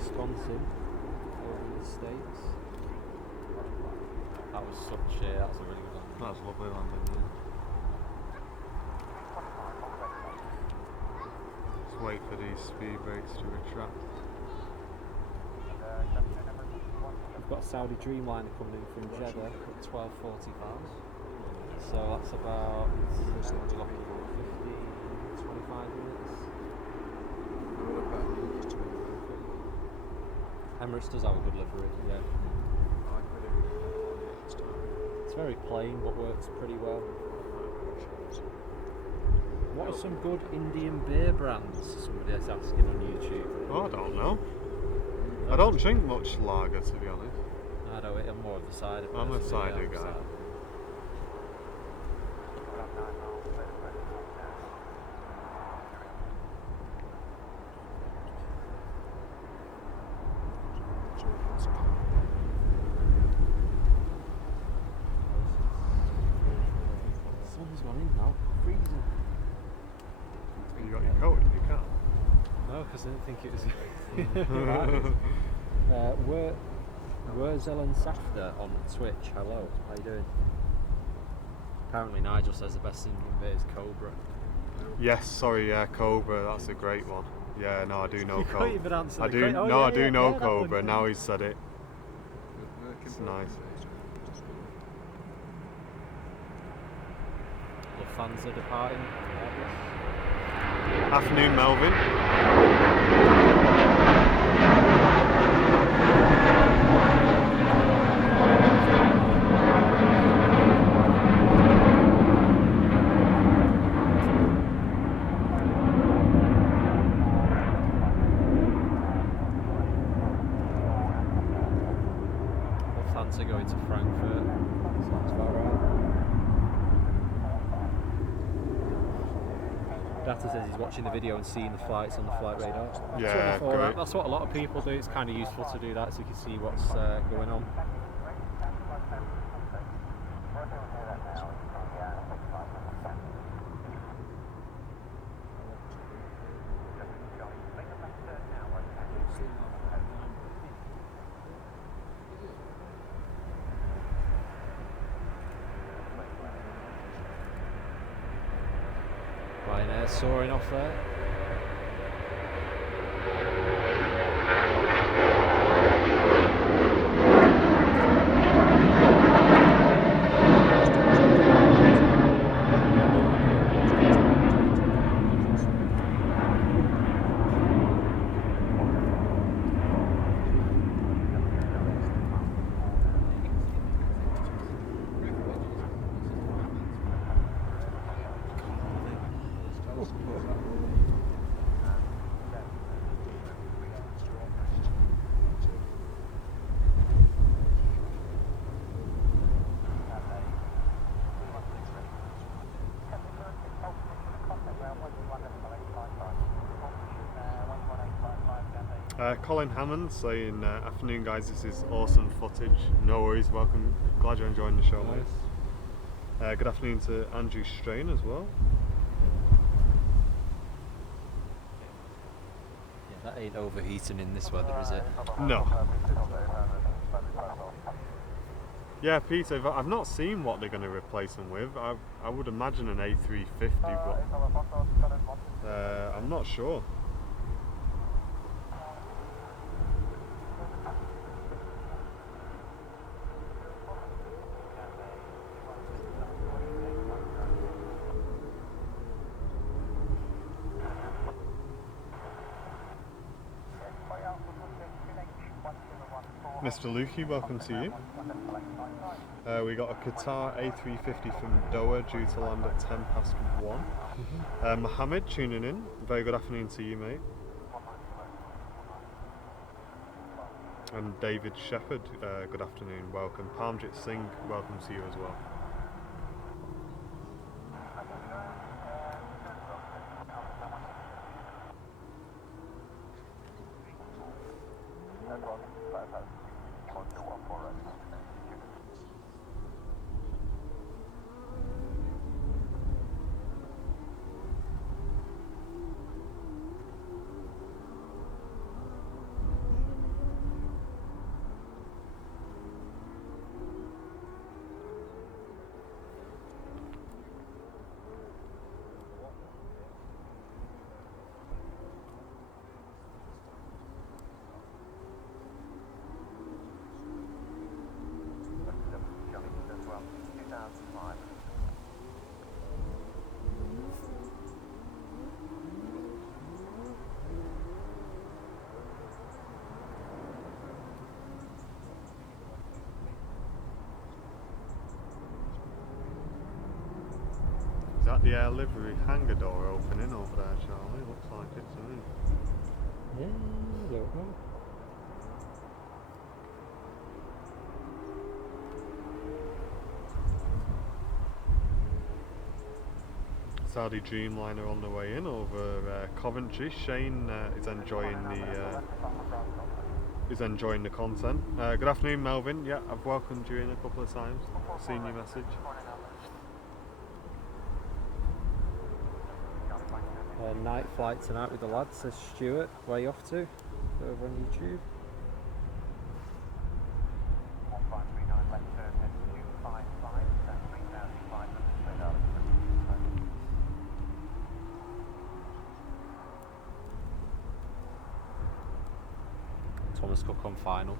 Wisconsin over in the States. That was such a, that's a really good landing. That's a lovely landing, yeah. Wait for these speed brakes to retract. We've got a Saudi Dreamliner coming in from Jeddah at 12:45. So that's about 50, 25 minutes. Emirates does have a good livery, yeah. It's very plain but works pretty well. What are some good Indian beer brands? Somebody's asking on YouTube. Oh, I don't know. I don't drink much lager, to be honest. I don't. I'm more of the cider. I'm a cider guy. Cider. Sun's gone in now. Freezing. You got your coat in your car? No, because I didn't think it was. Wurzel Safter on Twitch. Hello, how you doing? Apparently Nigel says the best Indian beer is Cobra. Yes, sorry, yeah, Cobra. That's a great one. Yeah, no, I do know Cobra. You can't even answer I the do. question. No, Oh, I do know that Cobra. one. Now he's said it. It's nice. Lufthansa departing. Afternoon, Melvin. Lufthansa going to Frankfurt. Sounds about right. Data says he's watching the video and seeing the flights on the flight radar. Yeah, great. That's what a lot of people do. It's kind of useful to do that so you can see what's going on. Ryanair soaring off there. Colin Hammond saying, afternoon guys, this is awesome footage. No worries, welcome. Glad you're enjoying the show, mate. Good afternoon to Andrew Strain as well. Yeah, that ain't overheating in this weather, is it? No. Yeah, Peter, I've not seen what they're going to replace them with. I would imagine an A350, but I'm not sure. Mr. Lukey, welcome to you. We got a Qatar A350 from Doha due to land at 1:10. Mohammed tuning in. Very good afternoon to you, mate. And David Shepherd, good afternoon, welcome. Palmjit Singh, welcome to you as well. that the air livery hangar door opening over there, Charlie? Looks like it to me. Yeah, I don't know. Saudi Dreamliner on the way in over Coventry. Shane is enjoying the content. Good afternoon, Melvin. Yeah, I've welcomed you in a couple of times. Seen your message. Night flight tonight with the lads, says Stuart. Where are you off to? Over on YouTube. Thomas Cook on final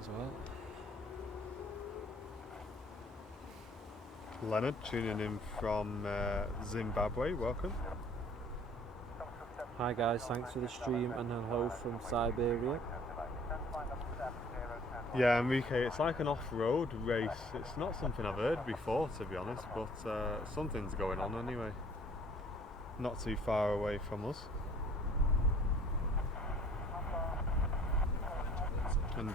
as well. Leonard tuning in from Zimbabwe, welcome. Hi guys, thanks for the stream and hello from Siberia. Yeah, Enrique, it's like an off-road race. It's not something I've heard before, to be honest, but something's going on anyway. Not too far away from us. And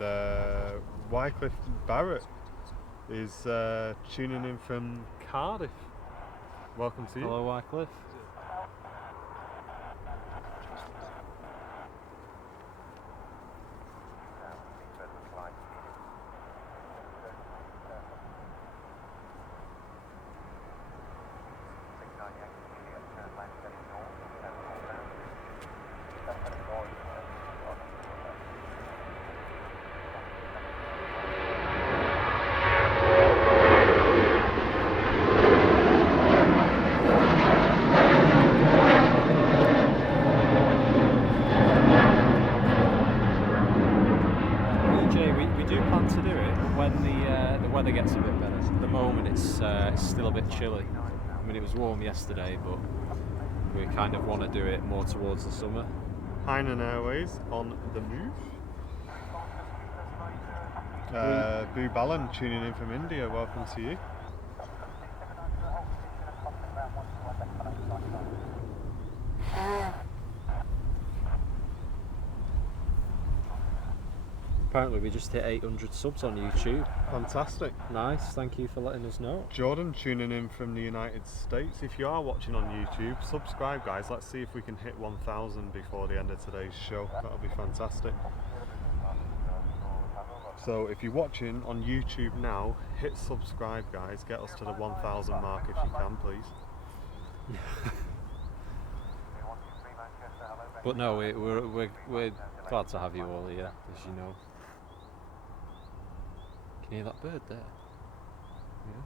Wycliffe Barrett is tuning in from Cardiff. Welcome to you. Hello Wycliffe. Chilly. I mean, it was warm yesterday, but we kind of want to do it more towards the summer. Hainan Airways on the move. Boo Balan tuning in from India, welcome to you. Apparently we just hit 800 subs on YouTube. Fantastic. Nice, thank you for letting us know. Jordan tuning in from the United States. If you are watching on YouTube, subscribe guys. Let's see if we can hit 1,000 before the end of today's show. That'll be fantastic. So if you're watching on YouTube now, hit subscribe guys. Get us to the 1,000 mark if you can, please. But no, we're glad to have you all here, as you know. Can you hear that bird there? Yeah.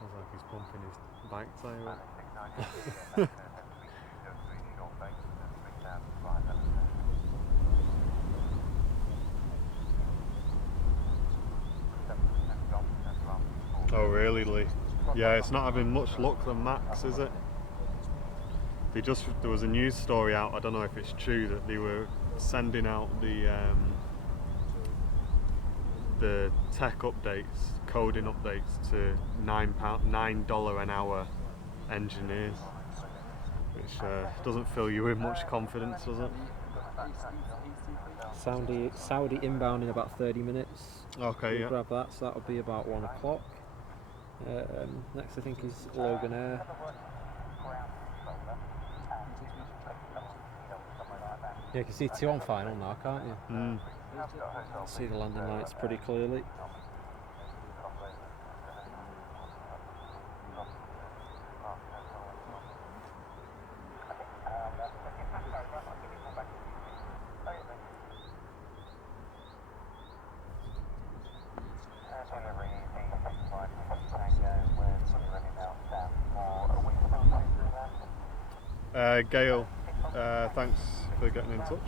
Sounds like he's pumping his bike tyre. Oh really, Lee? Yeah, it's not having much luck than Max, is it? There was a news story out, I don't know if it's true, that they were sending out the tech updates, coding updates to $9 an hour engineers, which doesn't fill you with much confidence, does it? Saudi inbound in about 30 minutes. Okay, we'll yeah. Grab that, so that'll be about 1 o'clock. Next I think is Logan Air. Yeah, you can see two on final now, can't you? See the landing lights pretty clearly. Gail, thanks for getting in touch.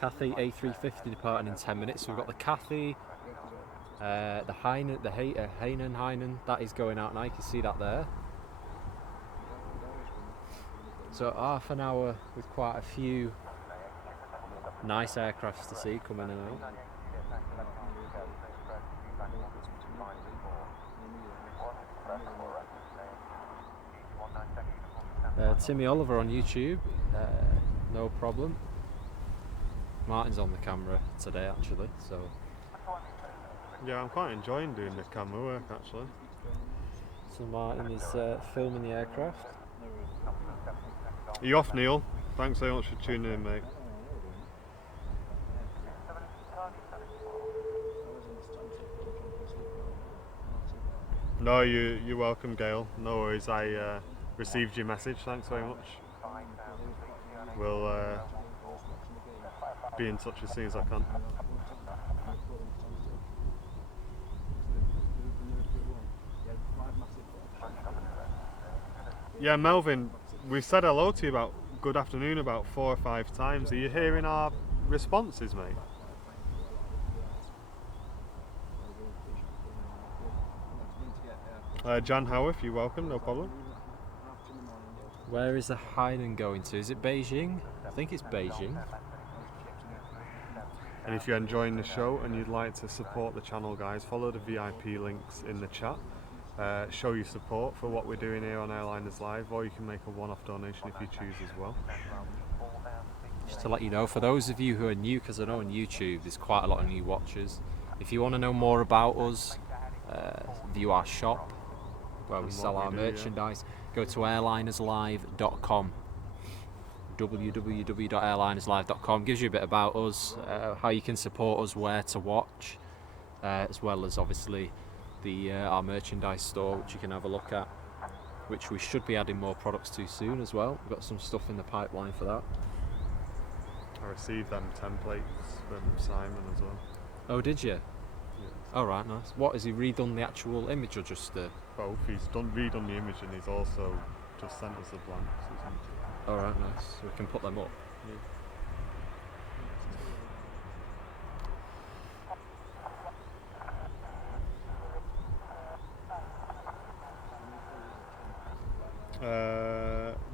Cathay A350 departing in 10 minutes. So we've got the Cathay, the Hainan, Hainan, that is going out now. You can see that there. So half an hour with quite a few nice aircrafts to see coming in and out. Timmy Oliver on YouTube, no problem. Martin's on the camera today actually, so yeah, I'm quite enjoying doing the camera work actually. So Martin is filming the aircraft. Are you off, Neil? Thanks very much for tuning in, mate. No, you're welcome, Gail. No worries, I received your message, thanks very much. We'll be in touch as soon as I can. Yeah, Melvin, we've said hello to you about good afternoon about 4 or 5 times. Are you hearing our responses, mate? Jan Howarth, you're welcome, no problem. Where is the Hainan going to? Is it Beijing? I think it's Beijing. And if you're enjoying the show and you'd like to support the channel, guys, follow the VIP links in the chat. Show your support for what we're doing here on Airliners Live, or you can make a one-off donation if you choose as well. Just to let you know, for those of you who are new, because I know on YouTube there's quite a lot of new watchers, if you want to know more about us, view our shop where we sell our merchandise, go to airlinerslive.com. www.airlinerslive.com gives you a bit about us, how you can support us, where to watch, as well as obviously our merchandise store, which you can have a look at, which we should be adding more products to soon as well. We've got some stuff in the pipeline for that. I received them templates from Simon as well. Oh, did you? Yeah. Oh, right, nice. What, has he redone the actual image or just both? He's redone the image and he's also just sent us the blanks, isn't he? Oh, right, nice. So we can put them up. Yeah.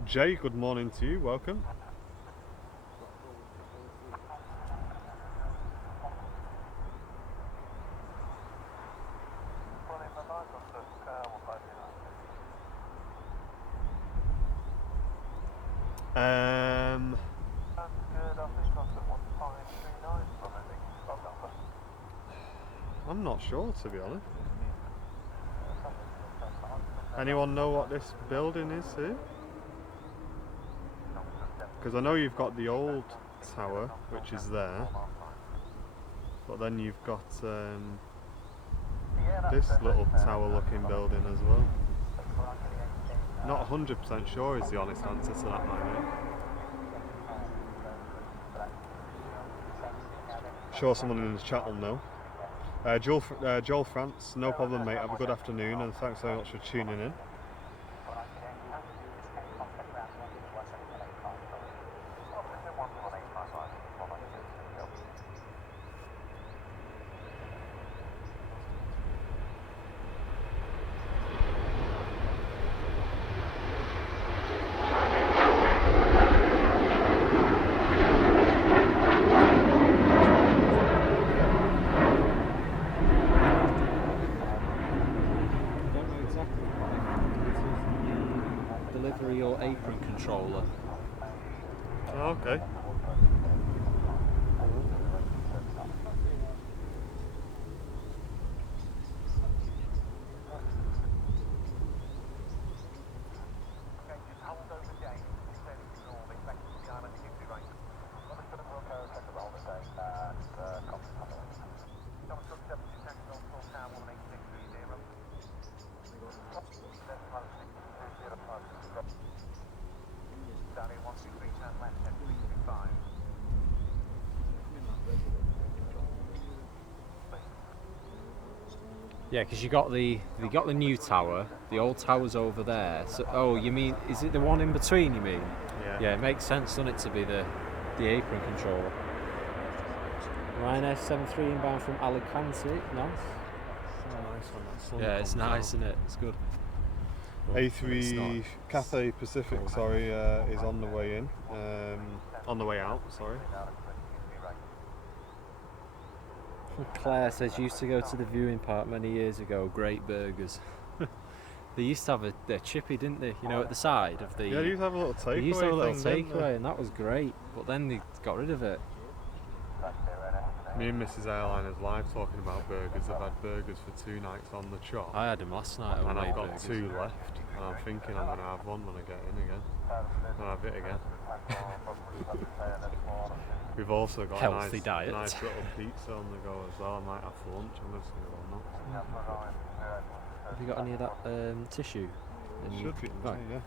Jay, good morning to you, welcome. I'm not sure, to be honest. Anyone know what this building is here? Because I know you've got the old tower, which is there, but then you've got this little tower looking building as well. Not 100% sure is the honest answer to that, my mate. Sure someone in the chat will know. Joel France, no problem, mate. Have a good afternoon and thanks very much for tuning in. Delivery or apron controller. Oh, okay. Yeah, because you got the new tower, the old tower's over there. So, oh, you mean, is it the one in between? You mean? Yeah. Yeah, it makes sense, doesn't it, to be the apron controller. Ryanair 73 inbound from Alicante. Nice. So nice one. That sun Yeah, it's comes nice, out. isn't it? It's good. A3 Cathay Pacific, sorry, is on the way in. On the way out, sorry. Claire says used to go to the viewing park many years ago. Great burgers. They used to have a chippy, didn't they? You know, at the side of the. Yeah, they used to have a little takeaway. They used to have a little thing, takeaway, and that was great. But then they got rid of it. Me and Mrs. Airliners live talking about burgers. I've had burgers for 2 nights on the trot. I had them last night. And I've got burgers. 2 left. And I'm thinking I'm going to have one when I get in again. And have it again. We've also got Healthy a diet. nice little pizza on the go as well. I might have for lunch. I'm going to see what not. Have you got any of that tissue? Should be, right. yeah.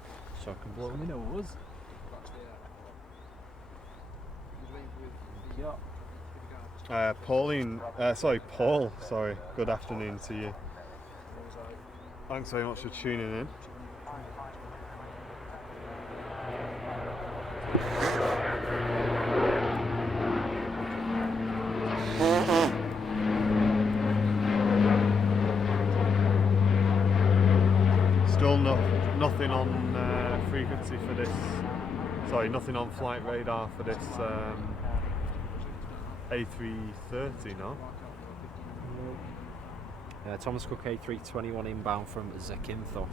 So I can blow my nose. Paul, good afternoon to you. Thanks very much for tuning in. Still nothing on frequency for this, nothing on flight radar for this A330, no? Thomas Cook A321 inbound from Zakynthos.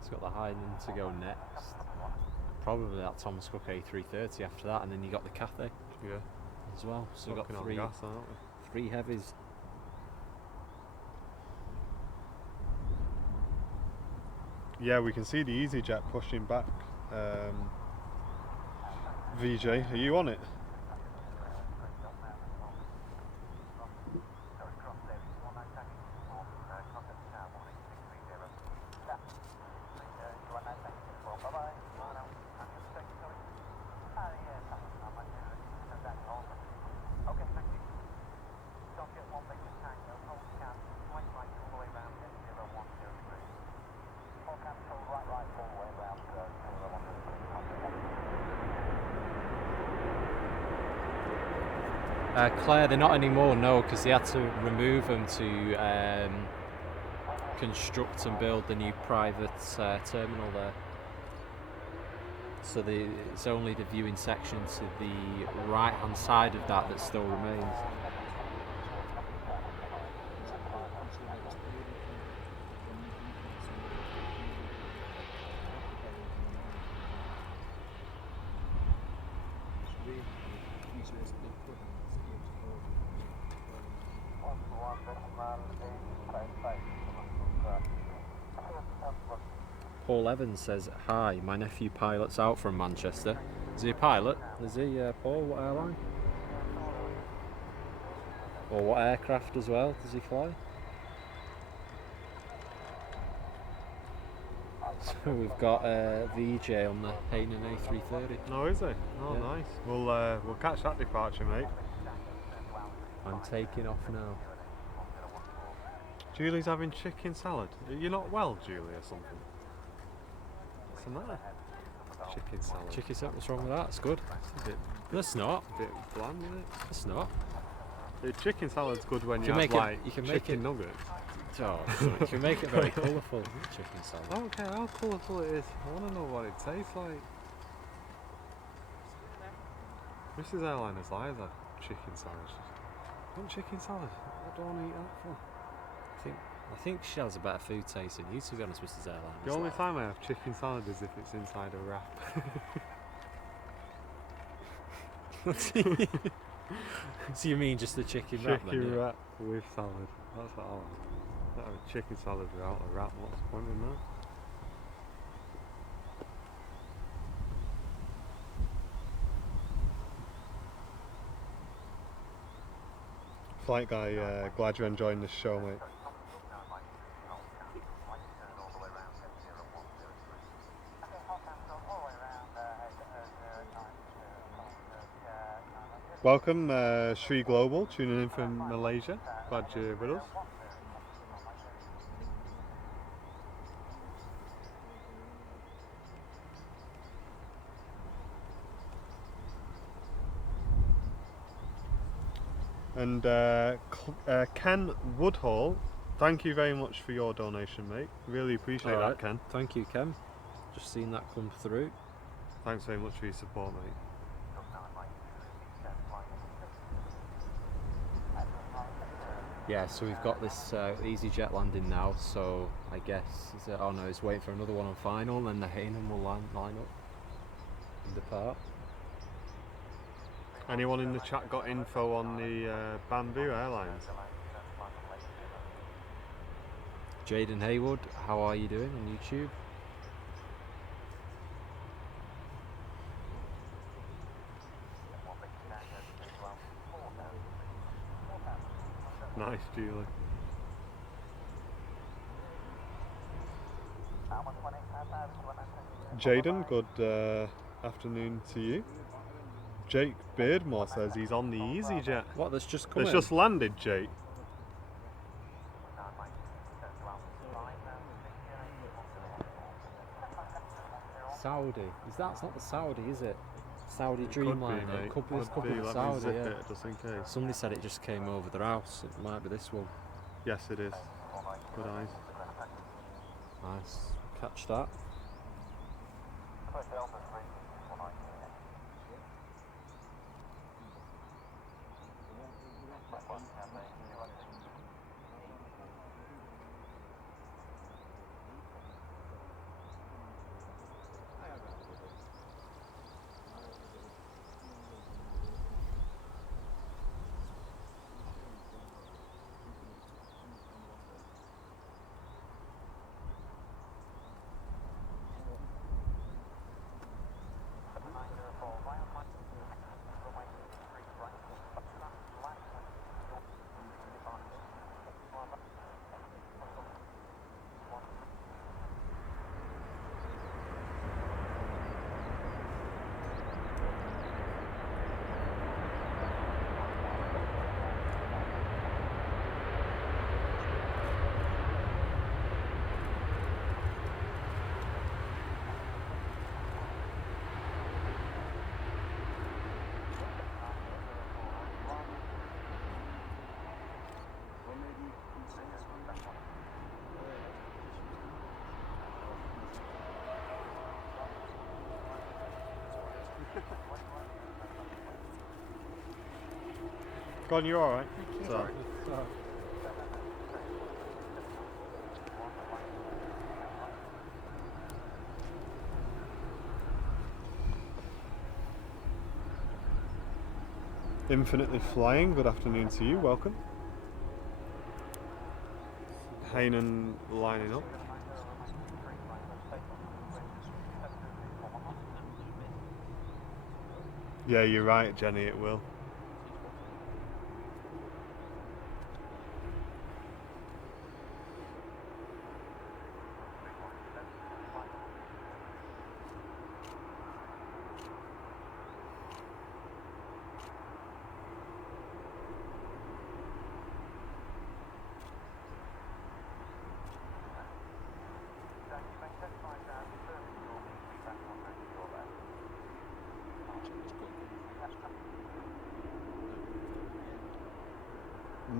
It's got the Hainan to go next. Probably that Thomas Cook A330 after that, and then you got the Cathay. Yeah. As well. So we've got 3 gas, aren't we? 3 heavies. Yeah, we can see the EasyJet pushing back. VJ, are you on it? Claire, they're not anymore, no, because they had to remove them to construct and build the new private terminal there. So it's only the viewing section to the right-hand side of that still remains. Paul Evans says, hi, my nephew pilots out from Manchester. Is he a pilot? Is he, Paul? What airline? Or what aircraft as well does he fly? So we've got VJ on the Hainan A330. No, is he? Oh, yeah. Nice. We'll catch that departure, mate. I'm taking off now. Julie's having chicken salad. You're not well, Julie, or something? What's the matter? Chicken salad. Chicken salad, what's wrong with that? It's good. It's a bit, That's not. a bit bland, isn't it? It's not. The chicken salad's good when you can have make like you can chicken make it, nuggets. Oh, you can make it very colourful, chicken salad. I don't care how colourful it is. I want to know what it tastes like. Mrs. Airliners lies have chicken salad. Want chicken salad? What do I want to eat that for? I think she has a better food taste than you, to be honest, Mrs. Airliners. The only time I have chicken salad is if it's inside a wrap. So you mean just the chicken wrap then? Chicken wrap with salad. That's what I want. I have a chicken salad without a wrap. What's the point in that? Flight guy, glad you're enjoying the show, mate. Welcome, Sri Global, tuning in from Malaysia. Glad you're with us. And Ken Woodhall, thank you very much for your donation, mate. Really appreciate that, Ken. Thank you, Ken. Just seen that come through. Thanks very much for your support, mate. Yeah, so we've got this EasyJet landing now, so I guess, oh no, it's waiting for another one on final, and the Hainan will line up and depart. Anyone in the chat got info on the Bamboo Airlines? Jaden Haywood, how are you doing on YouTube? Nice, Julie. Jaden, good afternoon to you. Jake Beardmore says he's on the EasyJet. What, that's just come in? It's just landed, Jake. Saudi. That's not the Saudi, is it? Saudi Dreamliner. It could be the Saudi, yeah. It, just in case. Somebody said it just came over their house. It might be this one. Yes, it is. Good eyes. Nice. Catch that. Go on, you alright? Sorry. Infinitely Flying, good afternoon to you, welcome. Hainan lining up. Yeah, you're right, Jenny, it will.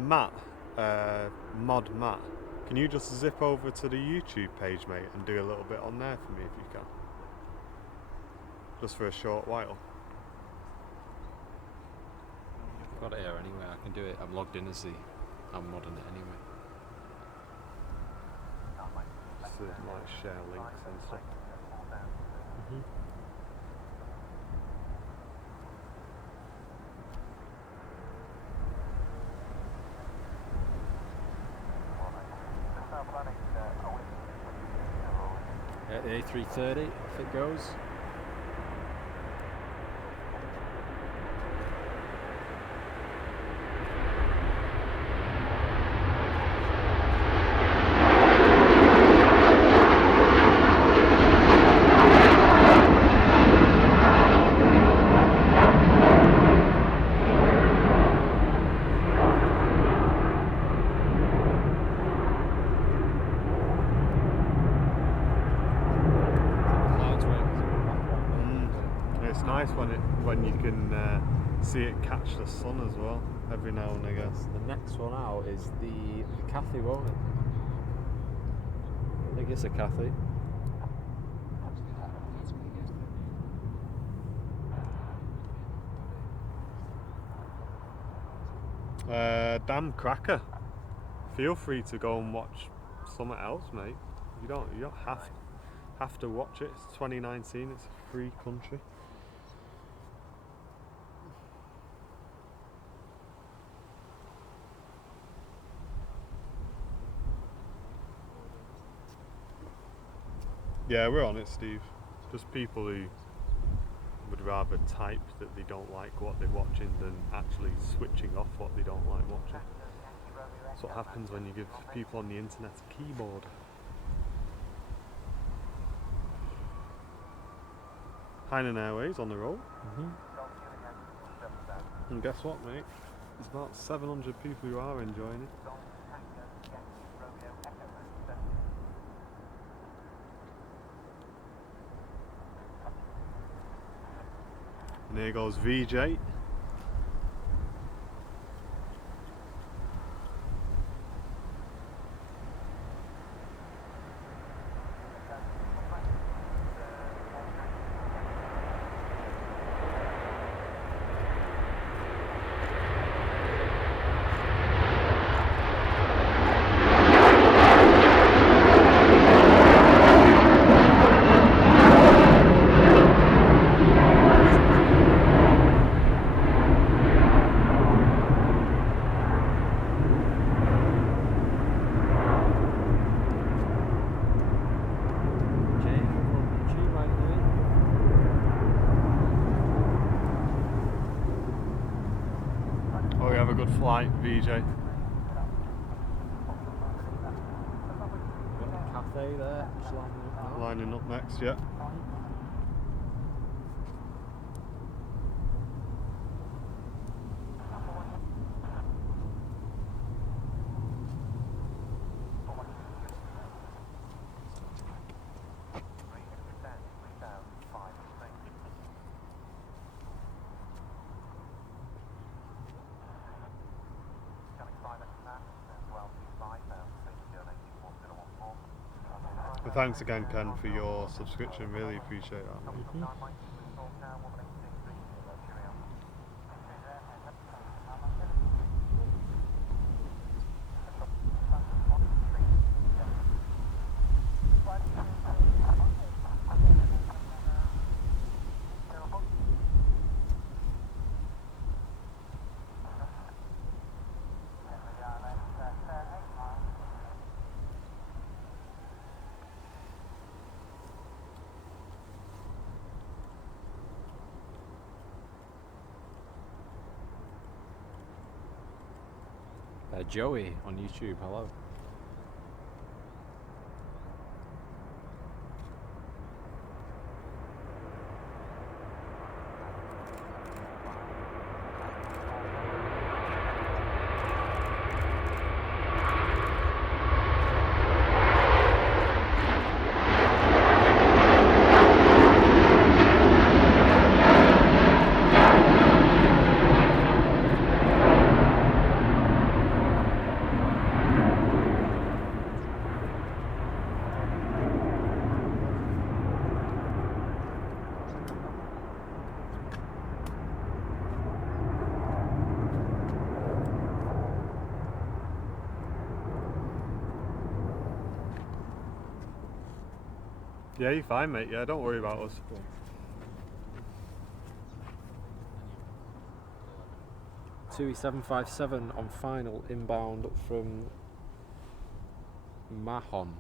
Matt, Mod Matt, can you just zip over to the YouTube page, mate, and do a little bit on there for me if you can? Just for a short while. I've got it here anyway, I can do it. I'm logged in as I'm modding it anyway. Just to like share links and stuff. Yeah, the A330, if it goes. it's nice when you can see it catch the sun as well every now and again. The next one out is the Cathay, won't it? I think it's a Cathay. Damn cracker. Feel free to go and watch something else, mate. You don't have to watch it. It's 2019, it's a free country. Yeah, we're on it, Steve. Just people who would rather type that they don't like what they're watching than actually switching off what they don't like watching. That's what happens when you give people on the internet a keyboard. Hainan Airways on the roll. And guess what, mate? There's about 700 people who are enjoying it. And here goes VJ. Have a good flight, VJ. Cathay there, just lining up now. Lining up next, yeah. Well, thanks again, Ken, for your subscription. Really appreciate that. Joey on YouTube, hello. Yeah, you're fine, mate. Yeah, don't worry about us. Cool. 2E757 on final inbound from Mahon.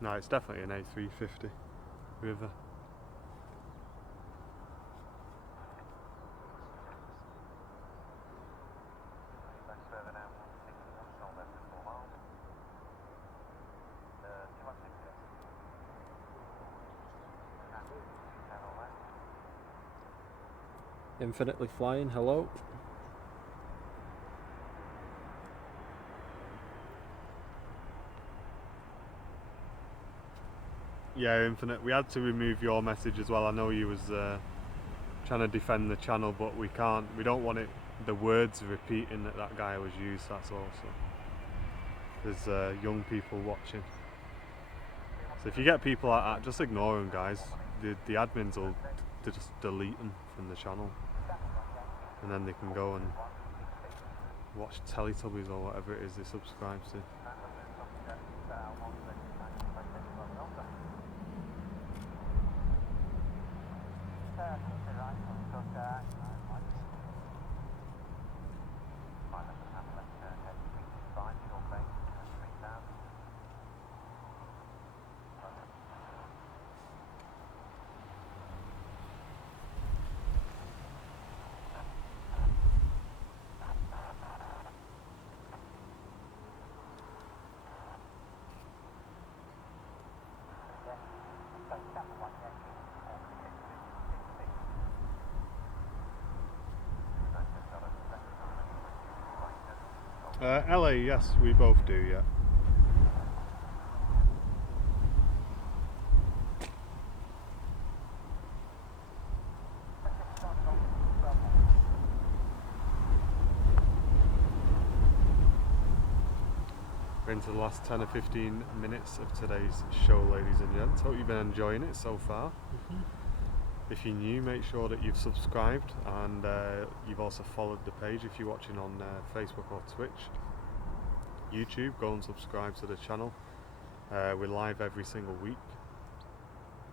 No, it's definitely an A350 River. Infinitely Flying, hello. Yeah, Infinite, we had to remove your message as well. I know you was trying to defend the channel, but we don't want the words repeating that guy was used, that's all. So there's young people watching. So if you get people like that, just ignore them, guys. The admins will just delete them from the channel. And then they can go and watch Teletubbies or whatever it is they subscribe to. LA, yes, we both do, yeah. We're into the last 10 or 15 minutes of today's show, ladies and gents. Hope you've been enjoying it so far. If you're new, make sure that you've subscribed and you've also followed the page if you're watching on Facebook or Twitch. YouTube, go and subscribe to the channel. We're live every single week,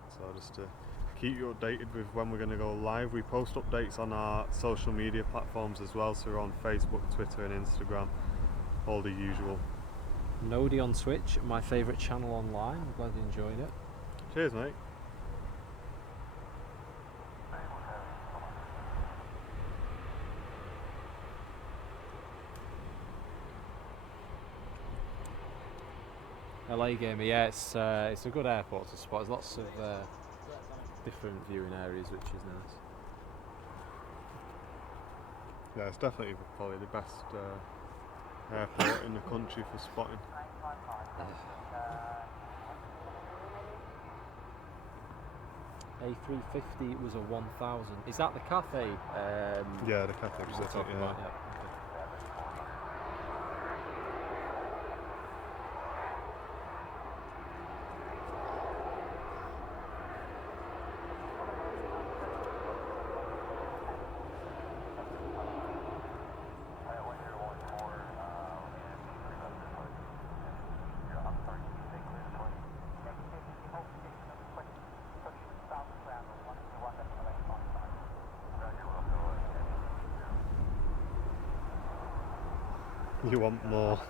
so just to keep you updated with when we're going to go live. We post updates on our social media platforms as well, so we're on Facebook, Twitter and Instagram, all the usual. Nodi on Twitch, my favourite channel online. I'm glad you enjoyed it. Cheers, mate. LA Gamer, yeah, it's a good airport to spot. There's lots of different viewing areas, which is nice. Yeah, it's definitely probably the best airport in the country for spotting. A350 was a 1000. Is that the cafe? Yeah, the cafe. We're talking about, yeah. You want more.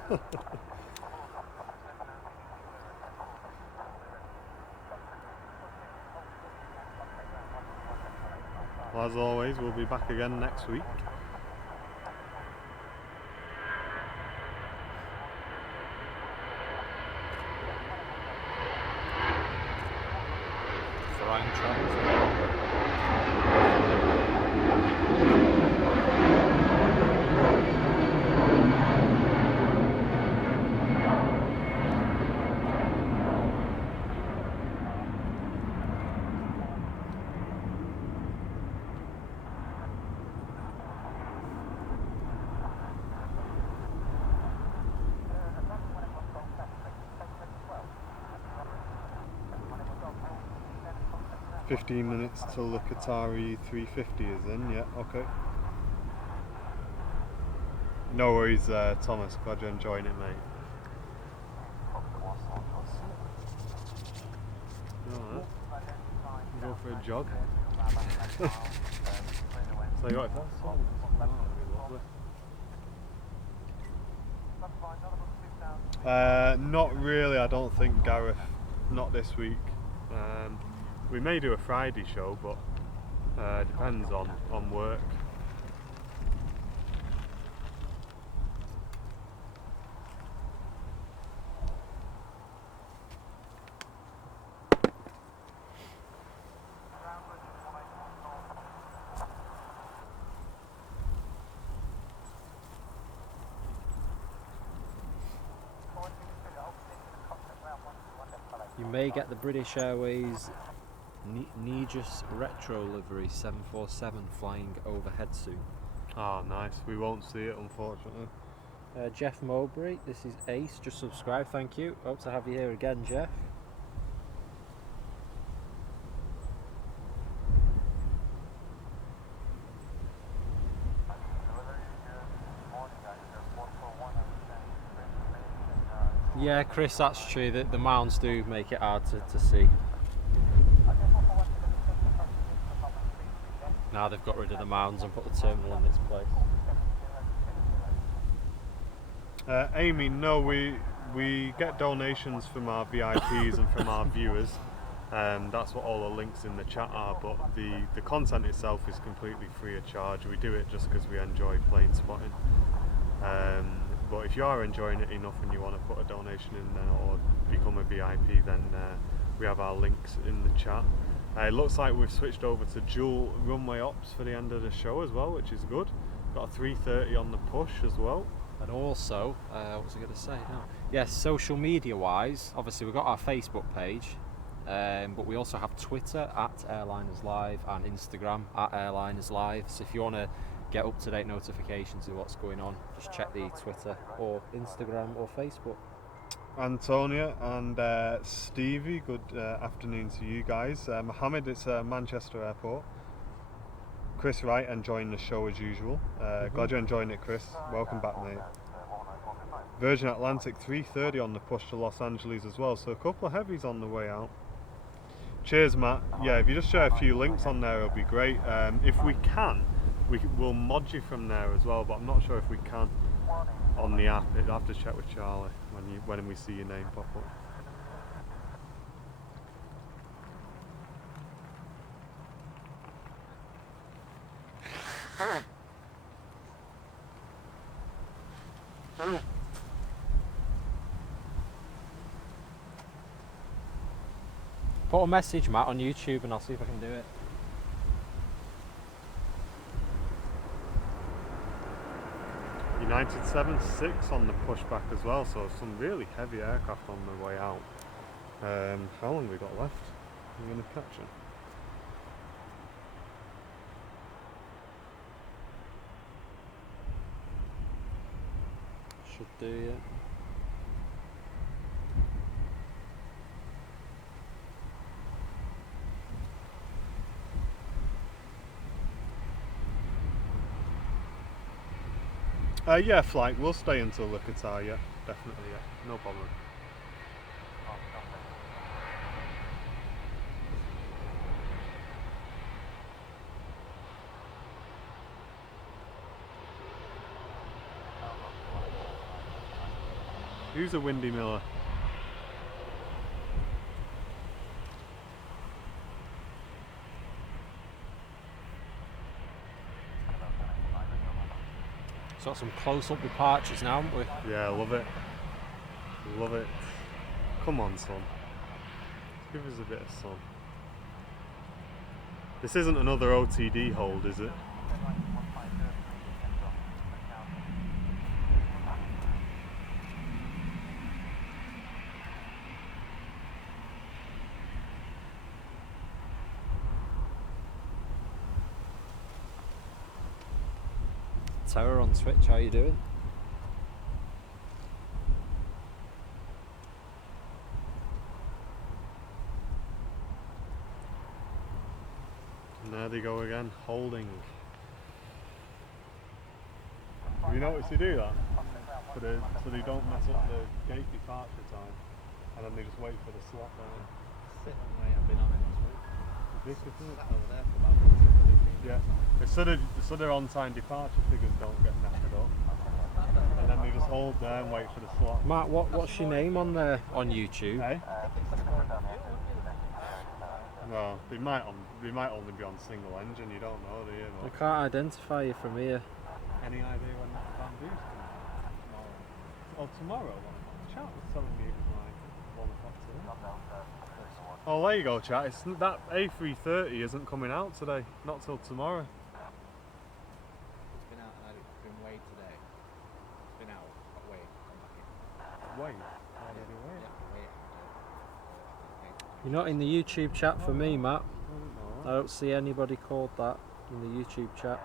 Well, as always, we'll be back again next week. Flying tracks. "15 minutes till the Qatari 350 is in." Yeah, okay. No worries, Thomas. Glad you're enjoying it, mate. Alright. Go for a jog. So you got it first? Oh, that'd be lovely. Not really, I don't think, Gareth. Not this week. We may do a Friday show, but depends on work. You may get the British Airways Negus Retro livery 747 flying overhead soon. Oh, nice. We won't see it, unfortunately. Jeff Mowbray, this is Ace. Just subscribe, thank you. Hope to have you here again, Jeff. Yeah, Chris, that's true. The mounds do make it hard to see. Now they've got rid of the mounds and put the terminal in its place. Amy, no, we get donations from our VIPs and from our viewers. That's what all the links in the chat are, but the content itself is completely free of charge. We do it just because we enjoy plane spotting. But if you are enjoying it enough and you want to put a donation in then, or become a VIP, then we have our links in the chat. It looks like we've switched over to dual runway ops for the end of the show as well, which is good. Got a 330 on the push as well. And also, what was I going to say now? Yes, social media wise, obviously we've got our Facebook page, but we also have Twitter at Airliners Live and Instagram at Airliners Live. So if you want to get up-to-date notifications of what's going on, just check the Twitter or Instagram or Facebook. Antonia and Stevie, good afternoon to you guys. Mohammed, it's Manchester Airport. Chris Wright enjoying the show as usual. Glad you're enjoying it, Chris. Welcome back, mate. Virgin Atlantic 330 on the push to Los Angeles as well, so a couple of heavies on the way out. Cheers, Matt. Yeah, if you just share a few links on there, it'll be great. If we can, we'll mod you from there as well, but I'm not sure if we can on the app. I'll have to check with Charlie when we see your name pop up. Put a message, Matt, on YouTube and I'll see if I can do it. United 76 on the pushback as well, so some really heavy aircraft on the way out. How long have we got left? Are we going to catch them? Should do, yeah. Yeah, flight. We'll stay until the Qatar, yeah. Definitely, yeah. No problem. Who's a Windy Miller? So got some close-up departures now, haven't we? Yeah, love it. Love it. Come on, son. Give us a bit of sun. This isn't another OTD hold, is it? Terror on Twitch, how you doing? And there they go again, holding. Have you noticed they do that? So they don't mess up the gate departure time, and then they just wait for the slot there. I've been on it This is it. Sat over there for about 15 Yeah. So their on-time departure figures don't get knackered up, and then they just hold there and wait for the slot. Matt, what's your name on there on YouTube? Hey? No, they might only be on single engine. You don't know, do you? I can't identify you from here. Any idea when that bamboo's coming? Oh, tomorrow. Chat was telling me it was like 1 o'clock today. Oh, there you go, chat. It's that A330 isn't coming out today. Not till tomorrow. It's been out and it's been weighed today. It's been out, got weighed, come back in. Wait. Already wait. Yeah, weigh it. You're not in the YouTube chat for me, Matt. I don't see anybody called that in the YouTube chat.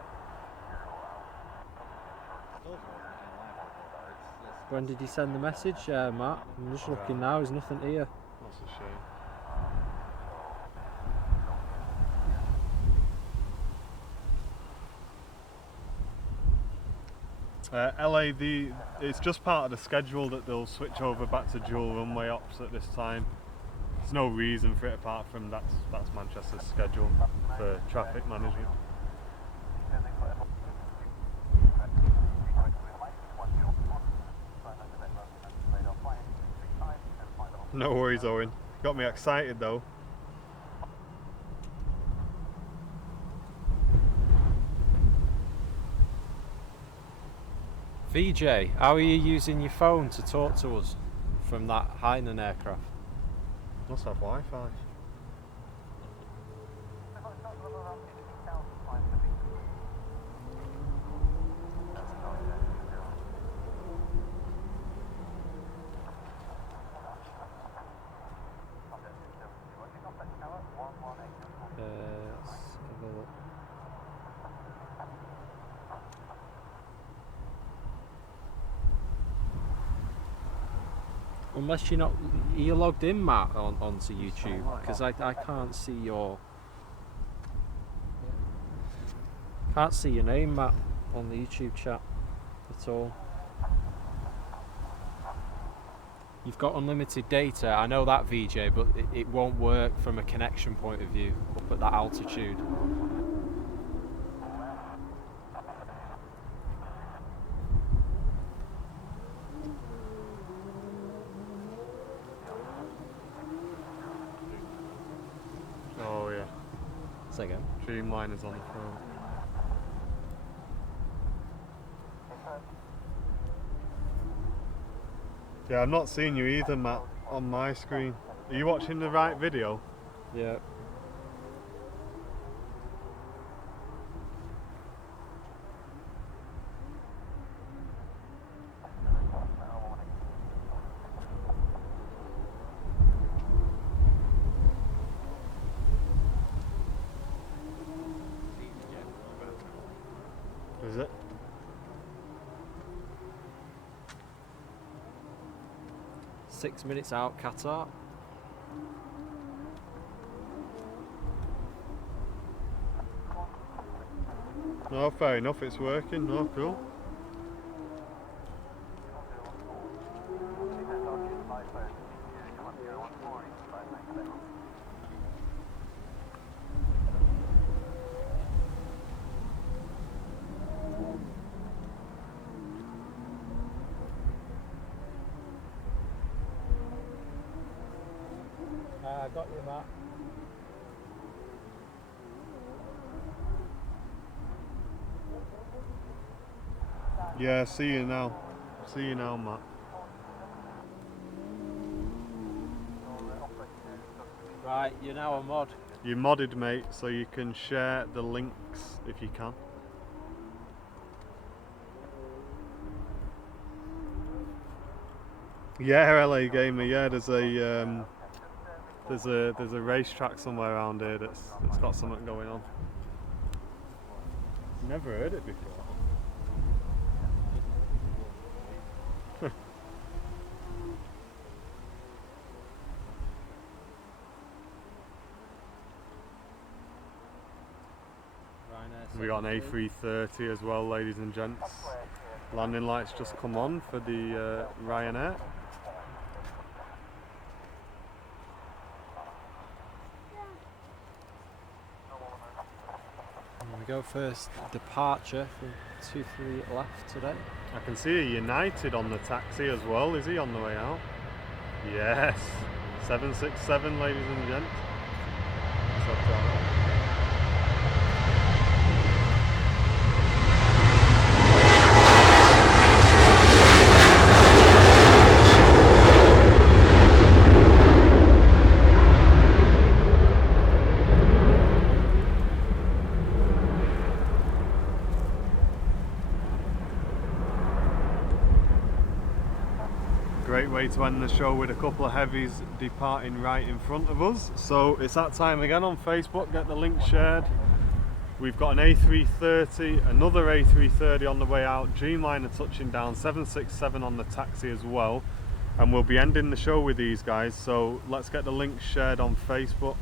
When did you send the message, Matt? I'm just looking now, there's nothing here. That's a shame. LA, it's just part of the schedule that they'll switch over back to dual runway ops at this time. There's no reason for it apart from that's Manchester's schedule for traffic management. No worries, Owen. Got me excited though. VJ, how are you using your phone to talk to us from that Hainan aircraft? Must have Wi-Fi. Let's have a look. Unless you're not, are you logged in, Matt, onto YouTube? Because I can't see your name, Matt, on the YouTube chat at all. You've got unlimited data, I know that, VJ, but it won't work from a connection point of view up at that altitude. Oh yeah. Say again. Dreamliner's on the phone. Yeah, I'm not seeing you either, Matt, on my screen. Are you watching the right video? Yeah. Is it? Six minutes out, Qatar. No, fair enough, it's working. No, cool. I got you, Matt. Yeah, see you now. See you now, Matt. Right, you're now a mod. You're modded, mate, so you can share the links if you can. Yeah, LA Gamer. Yeah, there's a racetrack somewhere around here that's got something going on. Never heard it before. We got an A330 as well, ladies and gents. Landing lights just come on for the Ryanair. Here we go, first departure from 23 left today. I can see a United on the taxi as well. Is he on the way out? Yes. 767, ladies and gents. Great way to end the show with a couple of heavies departing right in front of us. So it's that time again on Facebook, get the link shared. We've got an A330, another A330 on the way out, Dreamliner touching down, 767 on the taxi as well. And we'll be ending the show with these guys, so let's get the link shared on Facebook.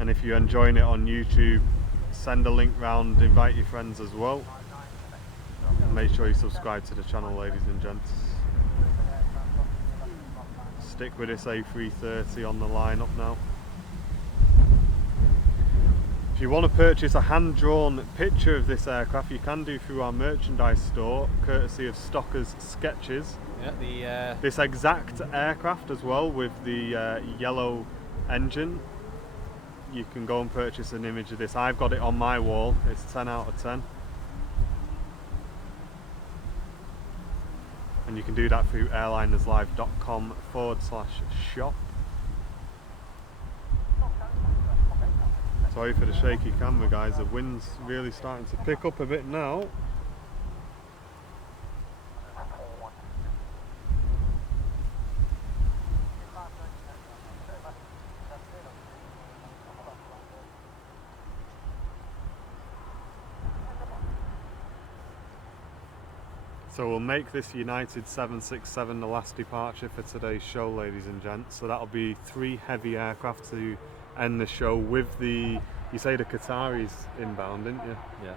And if you're enjoying it on YouTube, send a link round, invite your friends as well. And make sure you subscribe to the channel, ladies and gents. Stick with this A330 on the lineup now. If you want to purchase a hand-drawn picture of this aircraft, you can do through our merchandise store, courtesy of Stocker's Sketches. Yeah, this exact aircraft as well, with the yellow engine. You can go and purchase an image of this. I've got it on my wall. It's 10 out of 10. And you can do that through airlinerslive.com/shop. Sorry for the shaky camera, guys. The wind's really starting to pick up a bit now. So we'll make this United 767 the last departure for today's show, ladies and gents. So that'll be 3 heavy aircraft to end the show with the, you say the Qataris inbound, didn't you? Yeah.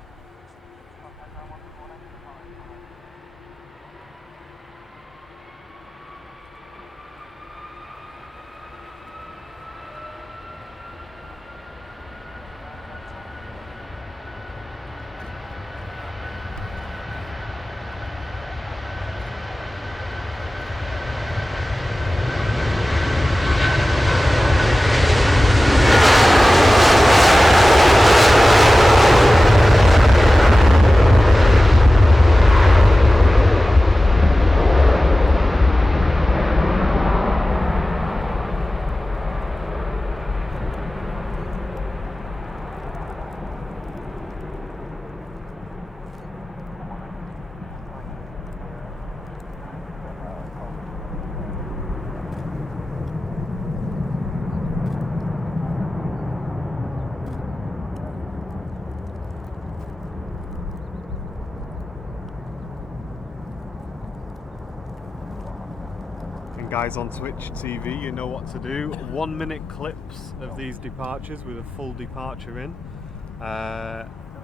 Guys on Twitch TV, you know what to do. 1 minute clips of these departures with a full departure in.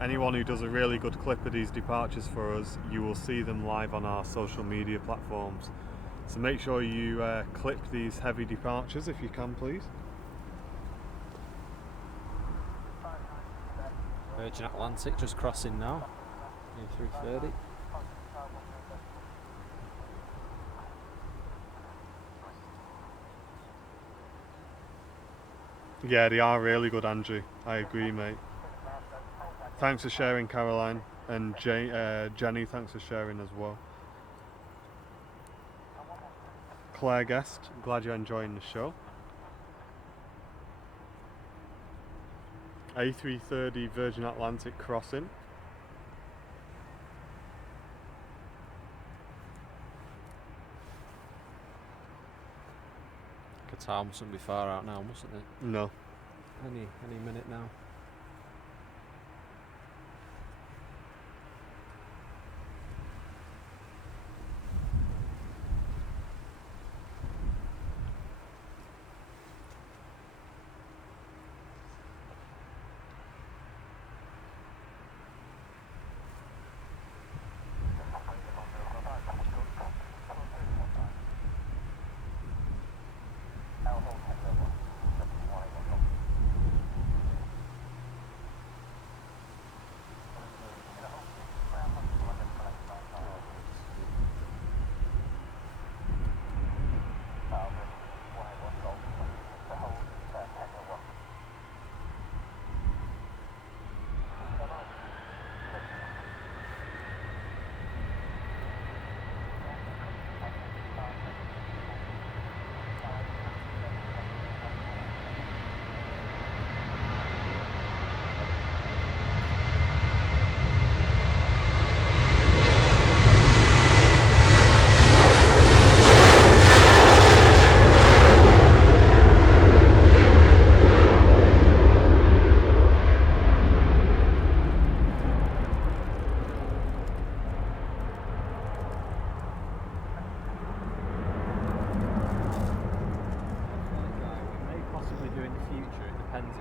Anyone who does a really good clip of these departures for us, you will see them live on our social media platforms. So make sure you clip these heavy departures if you can, please. Virgin Atlantic just crossing now. A330. Yeah, they are really good, Andrew. I agree, mate. Thanks for sharing, Caroline. And Jenny, thanks for sharing as well. Claire Guest, glad you're enjoying the show. A330 Virgin Atlantic crossing. Qatar mustn't be far out now, mustn't it? No. Any minute now.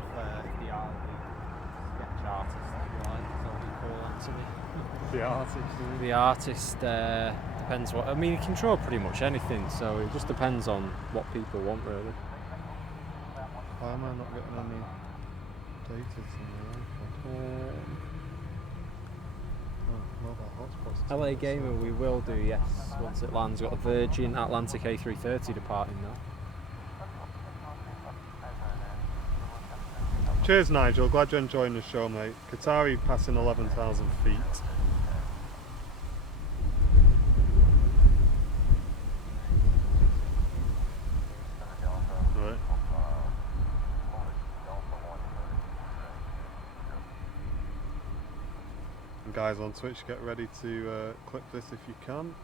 The sketch artist, if you like, is what you call that to me. The artist. The artist depends what. I mean, he can draw pretty much anything, so it just depends on what people want, really. Why am I not getting any data to my iPhone? Mobile hotspots. LA Gamer, we will do, yes, once it lands. We've got a Virgin Atlantic A330 departing now. Cheers, Nigel. Glad you're enjoying the show, mate. Qatari passing 11,000 feet. Right. And guys on Twitch, get ready to clip this if you can.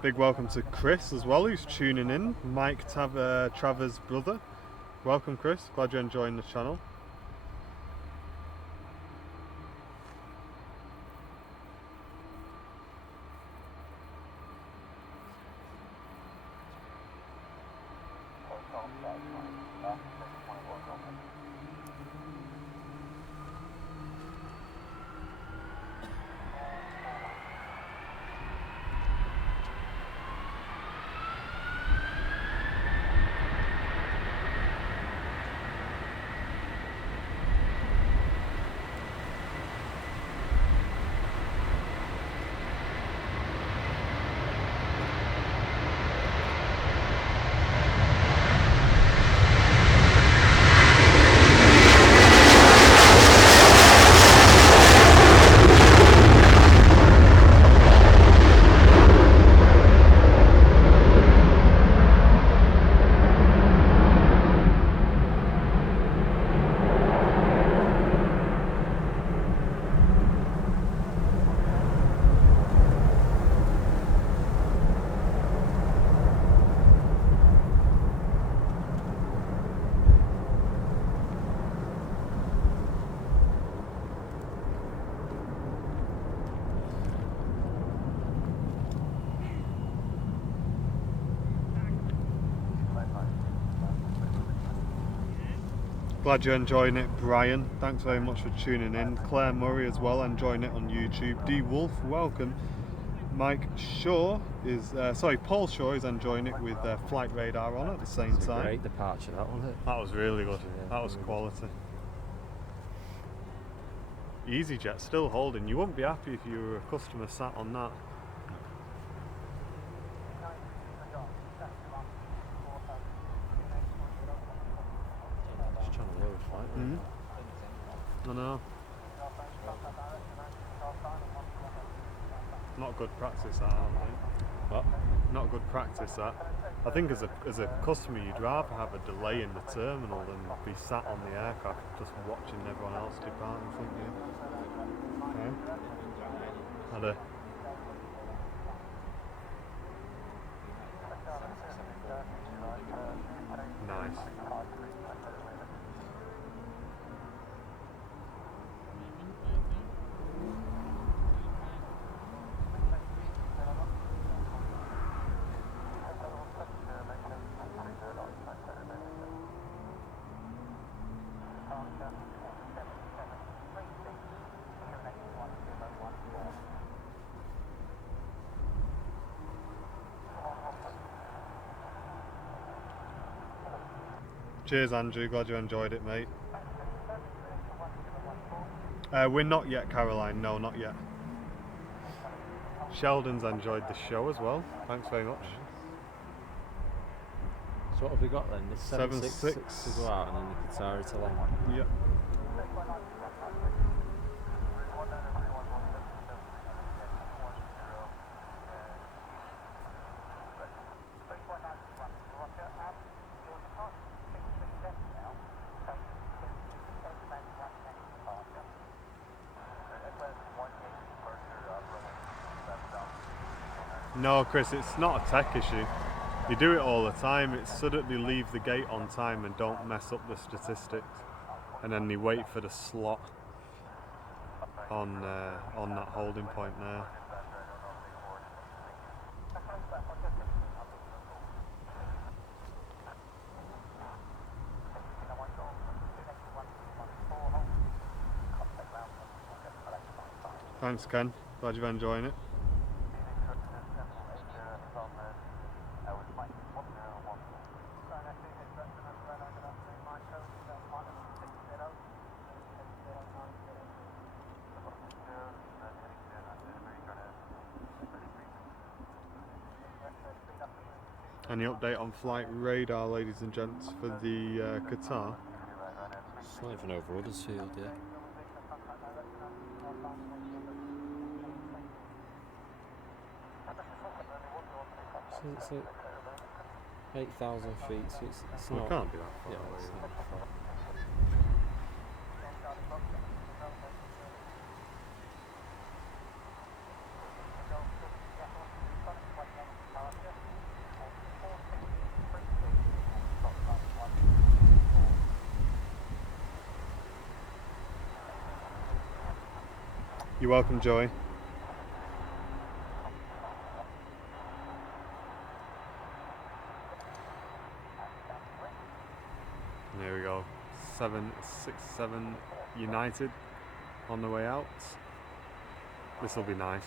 Big welcome to Chris as well, who's tuning in. Mike Travers' brother. Welcome, Chris. Glad you're enjoying the channel. Glad you're enjoying it, Brian. Thanks very much for tuning in. Claire Murray as well, enjoying it on YouTube. D Wolf, welcome. Mike Shaw is, Paul Shaw is enjoying it with flight radar on at the same time. Great departure, that wasn't it? That was really good. That was quality. EasyJet still holding. You wouldn't be happy if you were a customer sat on that. I know. Not good practice that, I don't think. What? Not good practice that. I think as a customer you'd rather have a delay in the terminal than be sat on the aircraft just watching everyone else depart, wouldn't you? Okay. Had a nice. Cheers, Andrew. Glad you enjoyed it, mate. We're not yet, Caroline. No, not yet. Sheldon's enjoyed the show as well. Thanks very much. So what have we got then? This 766 to go out and then the Qatari to land. Yep. No, Chris, it's not a tech issue. You do it all the time. It's suddenly leave the gate on time and don't mess up the statistics, and then you wait for the slot on that holding point there. Thanks, Ken. Glad you're enjoying it. Any update on flight radar, ladies and gents, for the Qatar? It's not even over Huddersfield yet. So it's like 8,000 feet, so it's Well, not... it can't be that far Yeah, away. it's not far. You're welcome, Joey. There we go. 767 United on the way out. This will be nice.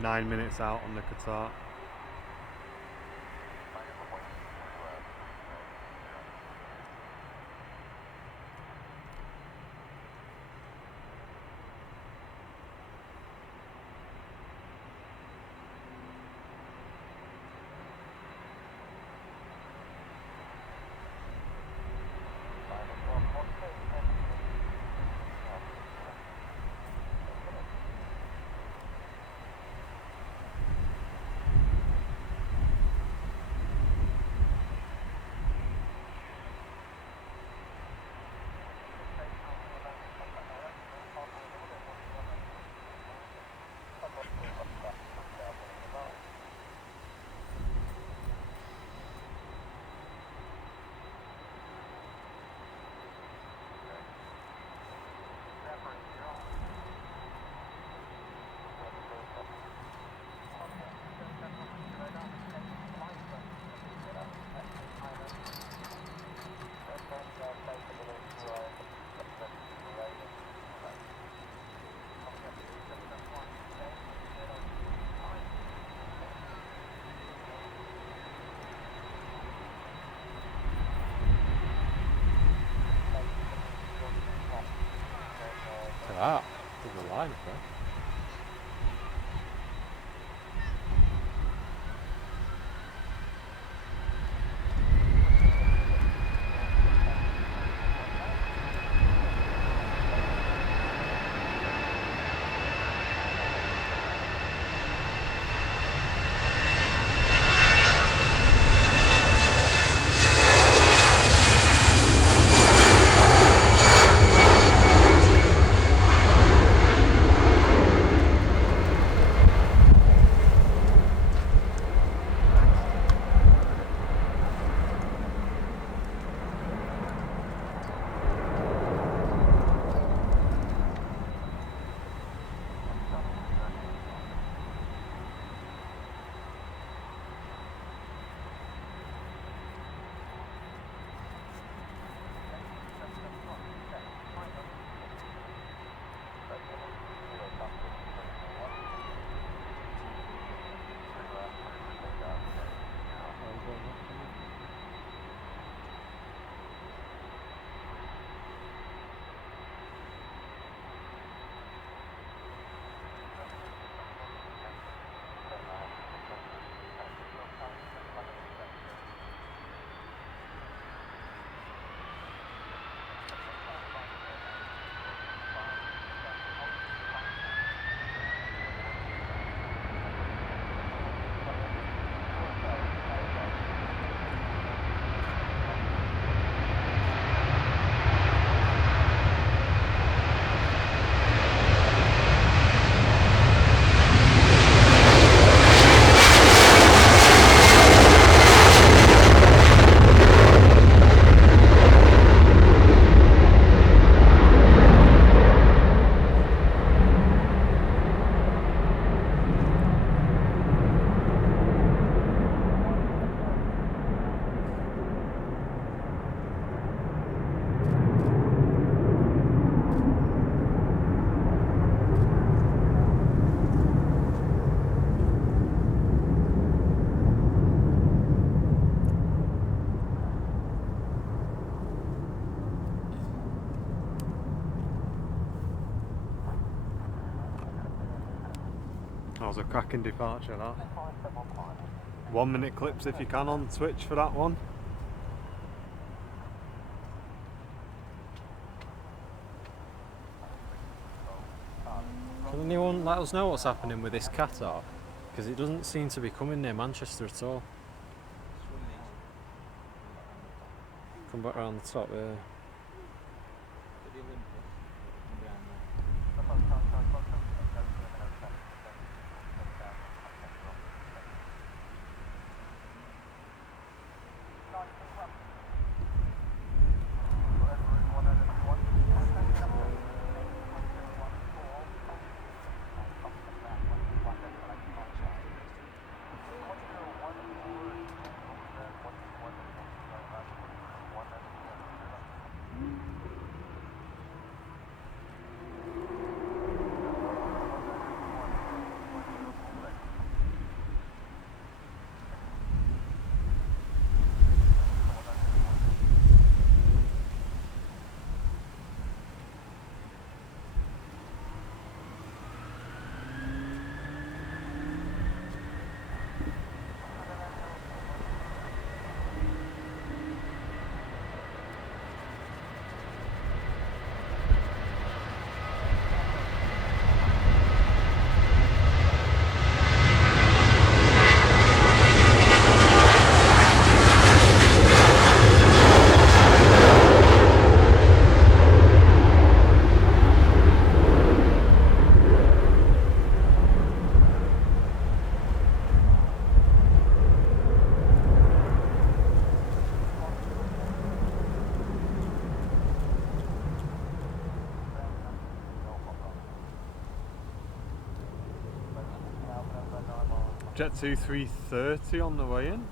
Nine minutes out on the Qatar. Look at that. There's a line up there. was a cracking departure, that. 1 minute clips if you can on Twitch for that one. Can anyone let us know what's happening with this Qatar? Because it doesn't seem to be coming near Manchester at all. Come back around the top, yeah. Jet 2330 on the way in.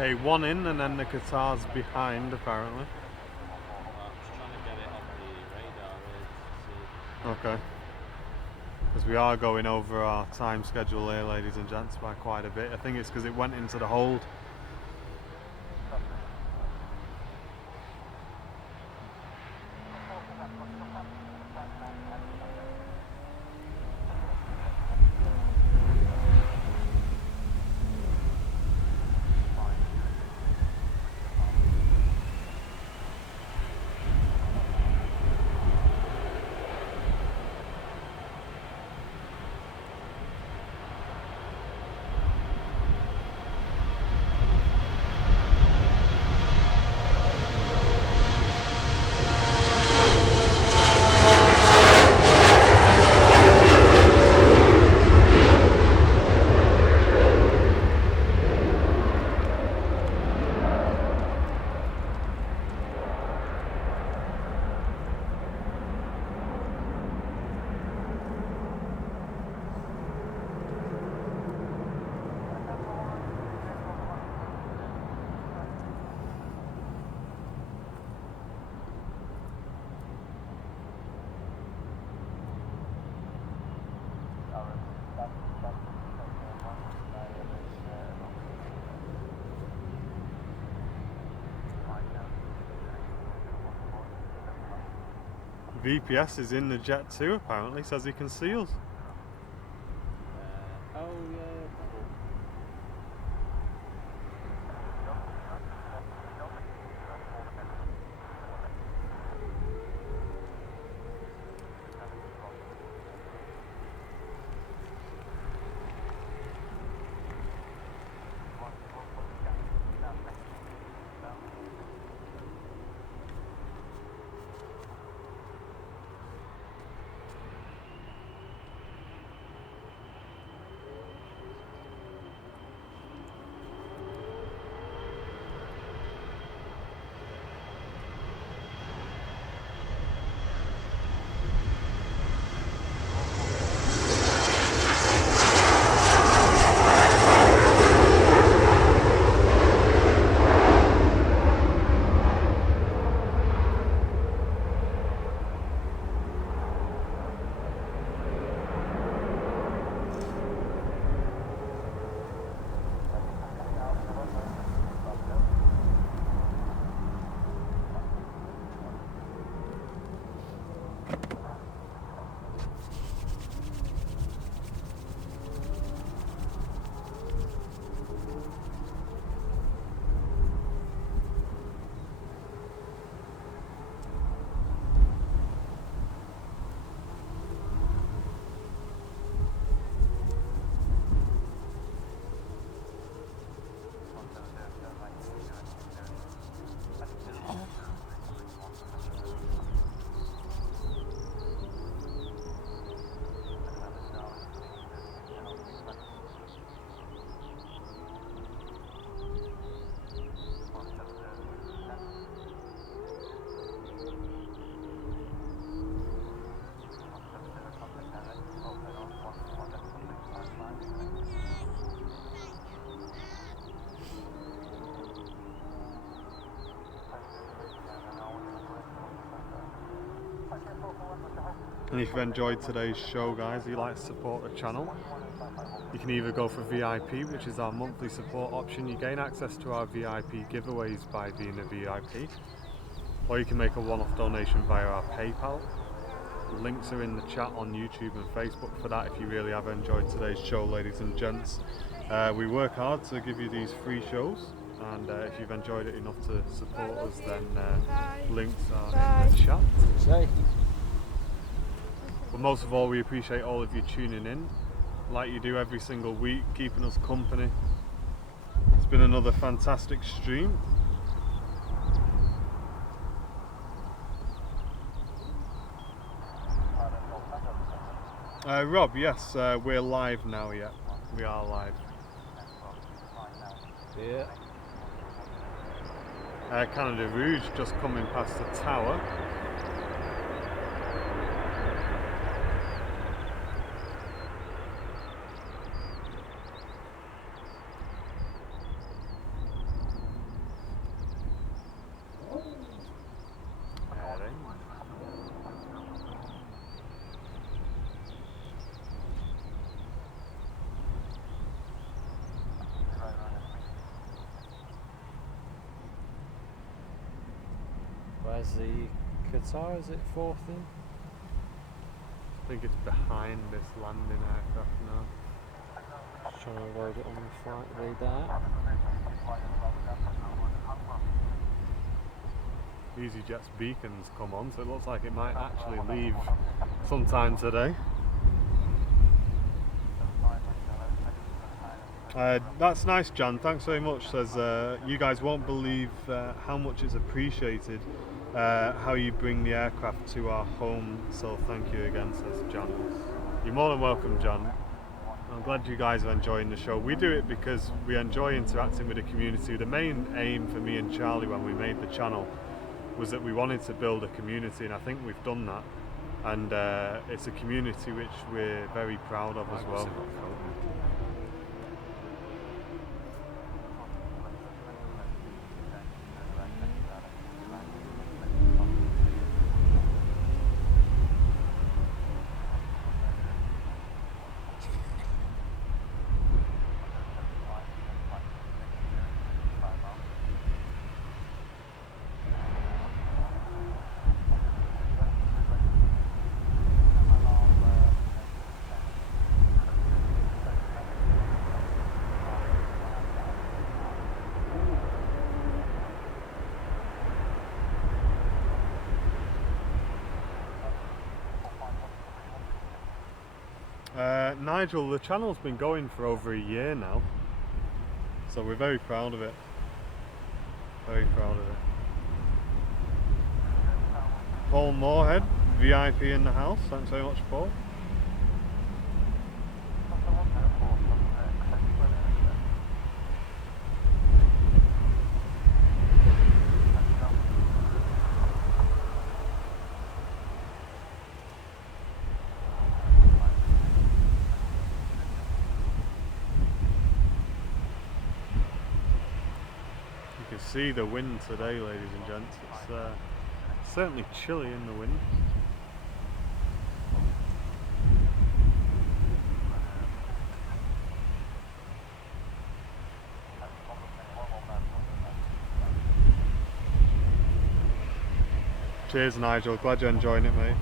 Okay, one in and then the Qatar's behind apparently. I'm just trying to get it on the radar really to see. Okay. Because we are going over our time schedule here, ladies and gents, by quite a bit. I think it's because it went into the hold. VPS is in the jet too, apparently, says he can see us. Oh yeah. And if you've enjoyed today's show, guys, you'd like to support the channel, you can either go for VIP, which is our monthly support option. You gain access to our VIP giveaways by being a VIP, or you can make a one-off donation via our PayPal. Links are in the chat on YouTube and Facebook for that if you really have enjoyed today's show, ladies and gents. We work hard to give you these free shows, and if you've enjoyed it enough to support us, then links are in the chat. But most of all, we appreciate all of you tuning in, like you do every single week, keeping us company. It's been another fantastic stream. Rob, yes, we're live now, yeah. We are live. Yeah. Canada Rouge just coming past the tower. Where's the Qatar? Is it fourth in? I think it's behind this landing aircraft now. Just trying to load it on the flight radar. EasyJet's beacons come on, so it looks like it might actually leave sometime today. That's nice, Jan. Thanks very much. Says you guys won't believe how much it's appreciated how you bring the aircraft to our home. So thank you again, says Jan. You're more than welcome, Jan. I'm glad you guys are enjoying the show. We do it because we enjoy interacting with the community. The main aim for me and Charlie when we made the channel was that we wanted to build a community, and I think we've done that. And it's a community which we're very proud of as well. Nigel, the channel's been going for over a year now, so we're very proud of it. Very proud of it. Paul Moorhead, VIP in the house. Thanks very much, Paul. You can see the wind today, ladies and gents. It's certainly chilly in the wind. Cheers, Nigel. Glad you're enjoying it, mate.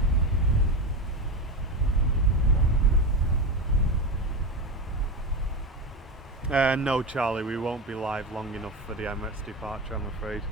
No, Charlie, we won't be live long enough for the Emirates departure, I'm afraid.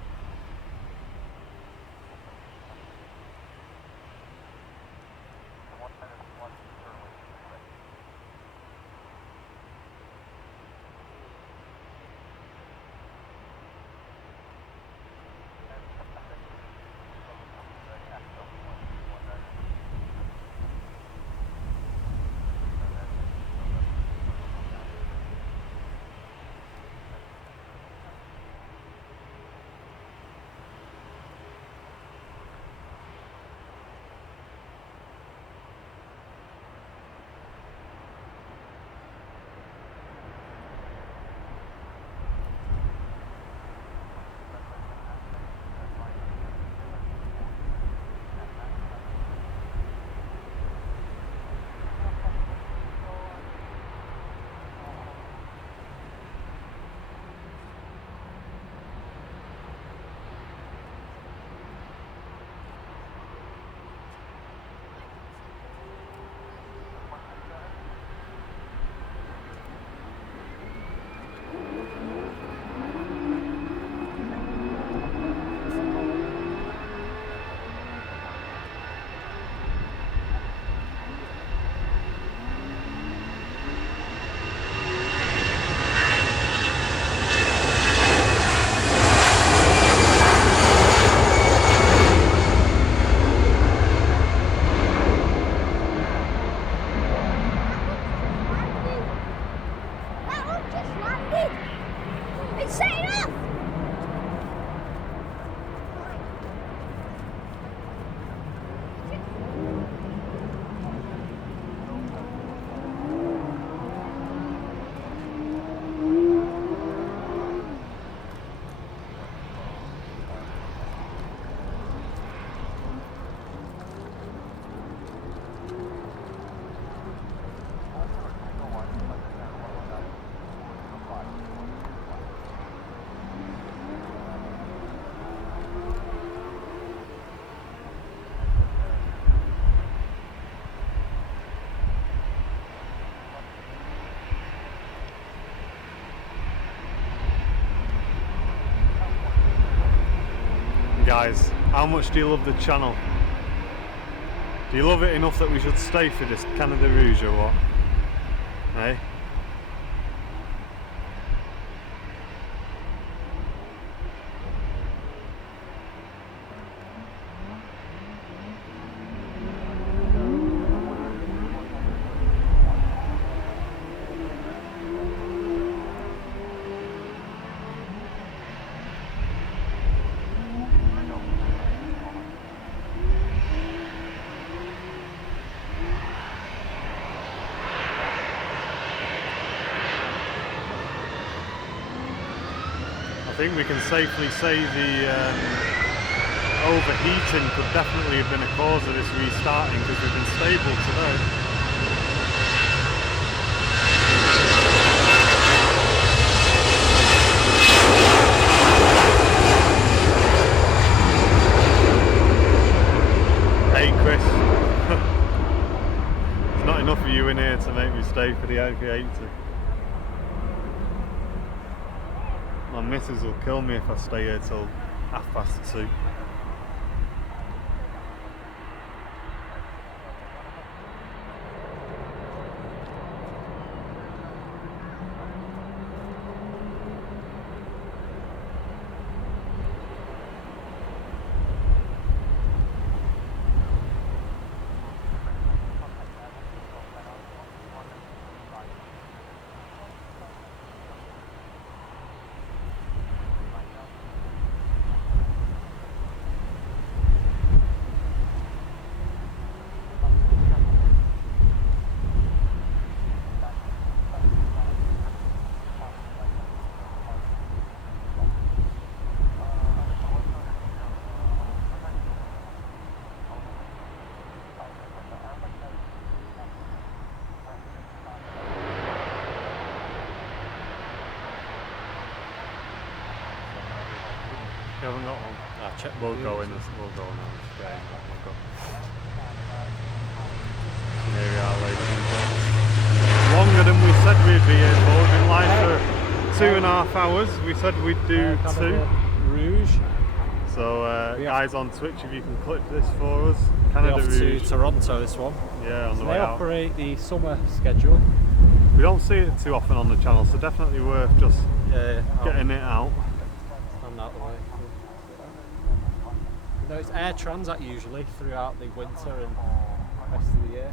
Guys, how much do you love the channel? Do you love it enough that we should stay for this Canada Rouge or what? Hey? I think we can safely say the overheating could definitely have been a cause of this restarting, because we've been stable today. Hey Chris, there's not enough of you in here to make me stay for the aviation. My missus will kill me if I stay here till 2:30. You haven't got one? Check We'll go in. We'll go now. Yeah, we'll go. Here we are, ladies and gents. Longer than we said we'd be here for. We've been live for 2.5 hours. We said we'd do 2. Rouge. So guys on Twitch, if you can clip this for us. Canada off Rouge. to Toronto, this one. Yeah, on the So way they out. operate the summer schedule. We don't see it too often on the channel, so definitely worth just getting it out. Stand out the way. You know, it's Air Transat usually throughout the winter and rest of the year.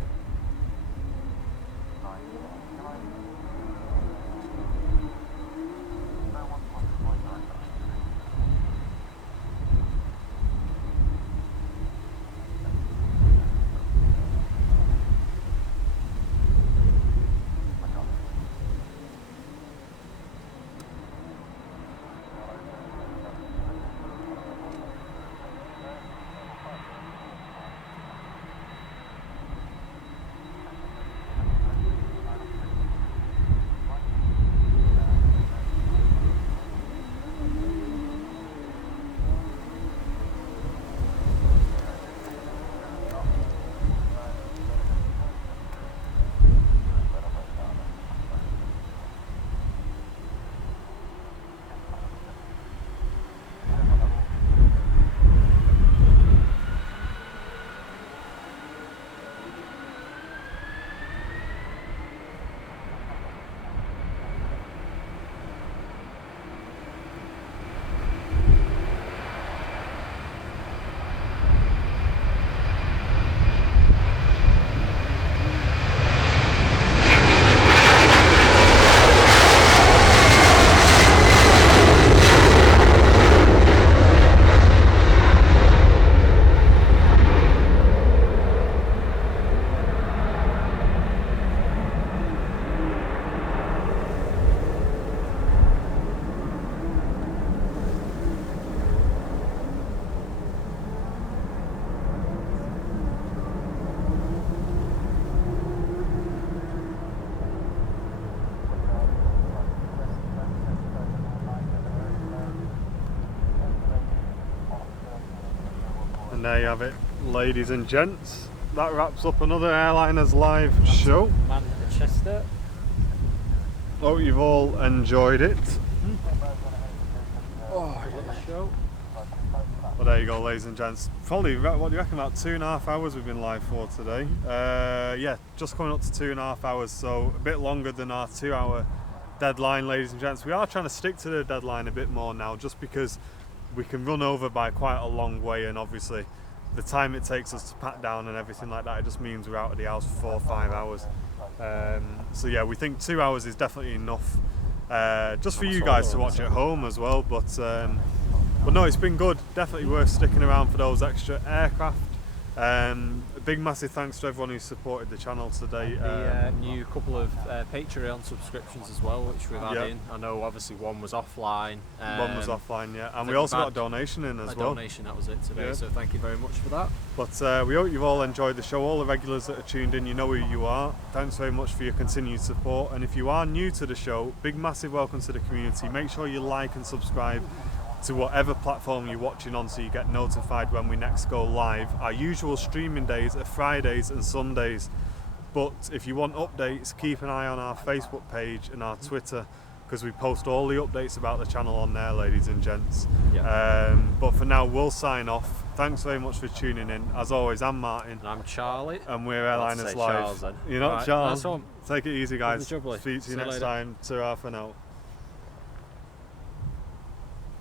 And there you have it, ladies and gents. That wraps up another Airliners live show. Manchester. Hope you've all enjoyed it. Show. Well, there you go, ladies and gents. Probably, what do you reckon, about 2.5 hours we've been live for today. Yeah, just coming up to 2.5 hours, so a bit longer than our 2-hour deadline, ladies and gents. We are trying to stick to the deadline a bit more now, just because we can run over by quite a long way, and obviously the time it takes us to pack down and everything like that, it just means we're out of the house for 4 or 5 hours. So yeah, we think 2 hours is definitely enough, just for you guys to watch at home as well. But no, it's been good. Definitely worth sticking around for those extra aircraft. A big massive thanks to everyone who supported the channel today. The new couple of Patreon subscriptions as well, which we've had in. I know obviously one was offline. One was offline, yeah. And we also got a donation in as well. A donation, that was it today, so thank you very much for that. But we hope you've all enjoyed the show. All the regulars that are tuned in, you know who you are. Thanks very much for your continued support. And if you are new to the show, big massive welcome to the community. Make sure you like and subscribe to whatever platform you're watching on so you get notified when we next go live. Our usual streaming days are Fridays and Sundays, but if you want updates, keep an eye on our Facebook page and our Twitter, because we post all the updates about the channel on there, ladies and gents. But for now, we'll sign off. Thanks very much for tuning in. As always, I'm Martin. And I'm Charlie. And we're Airliners Live. Charles, then. You're not right, Charles. nice one. Take it easy, guys. Speak Speak to you next time. Ta-ra for now.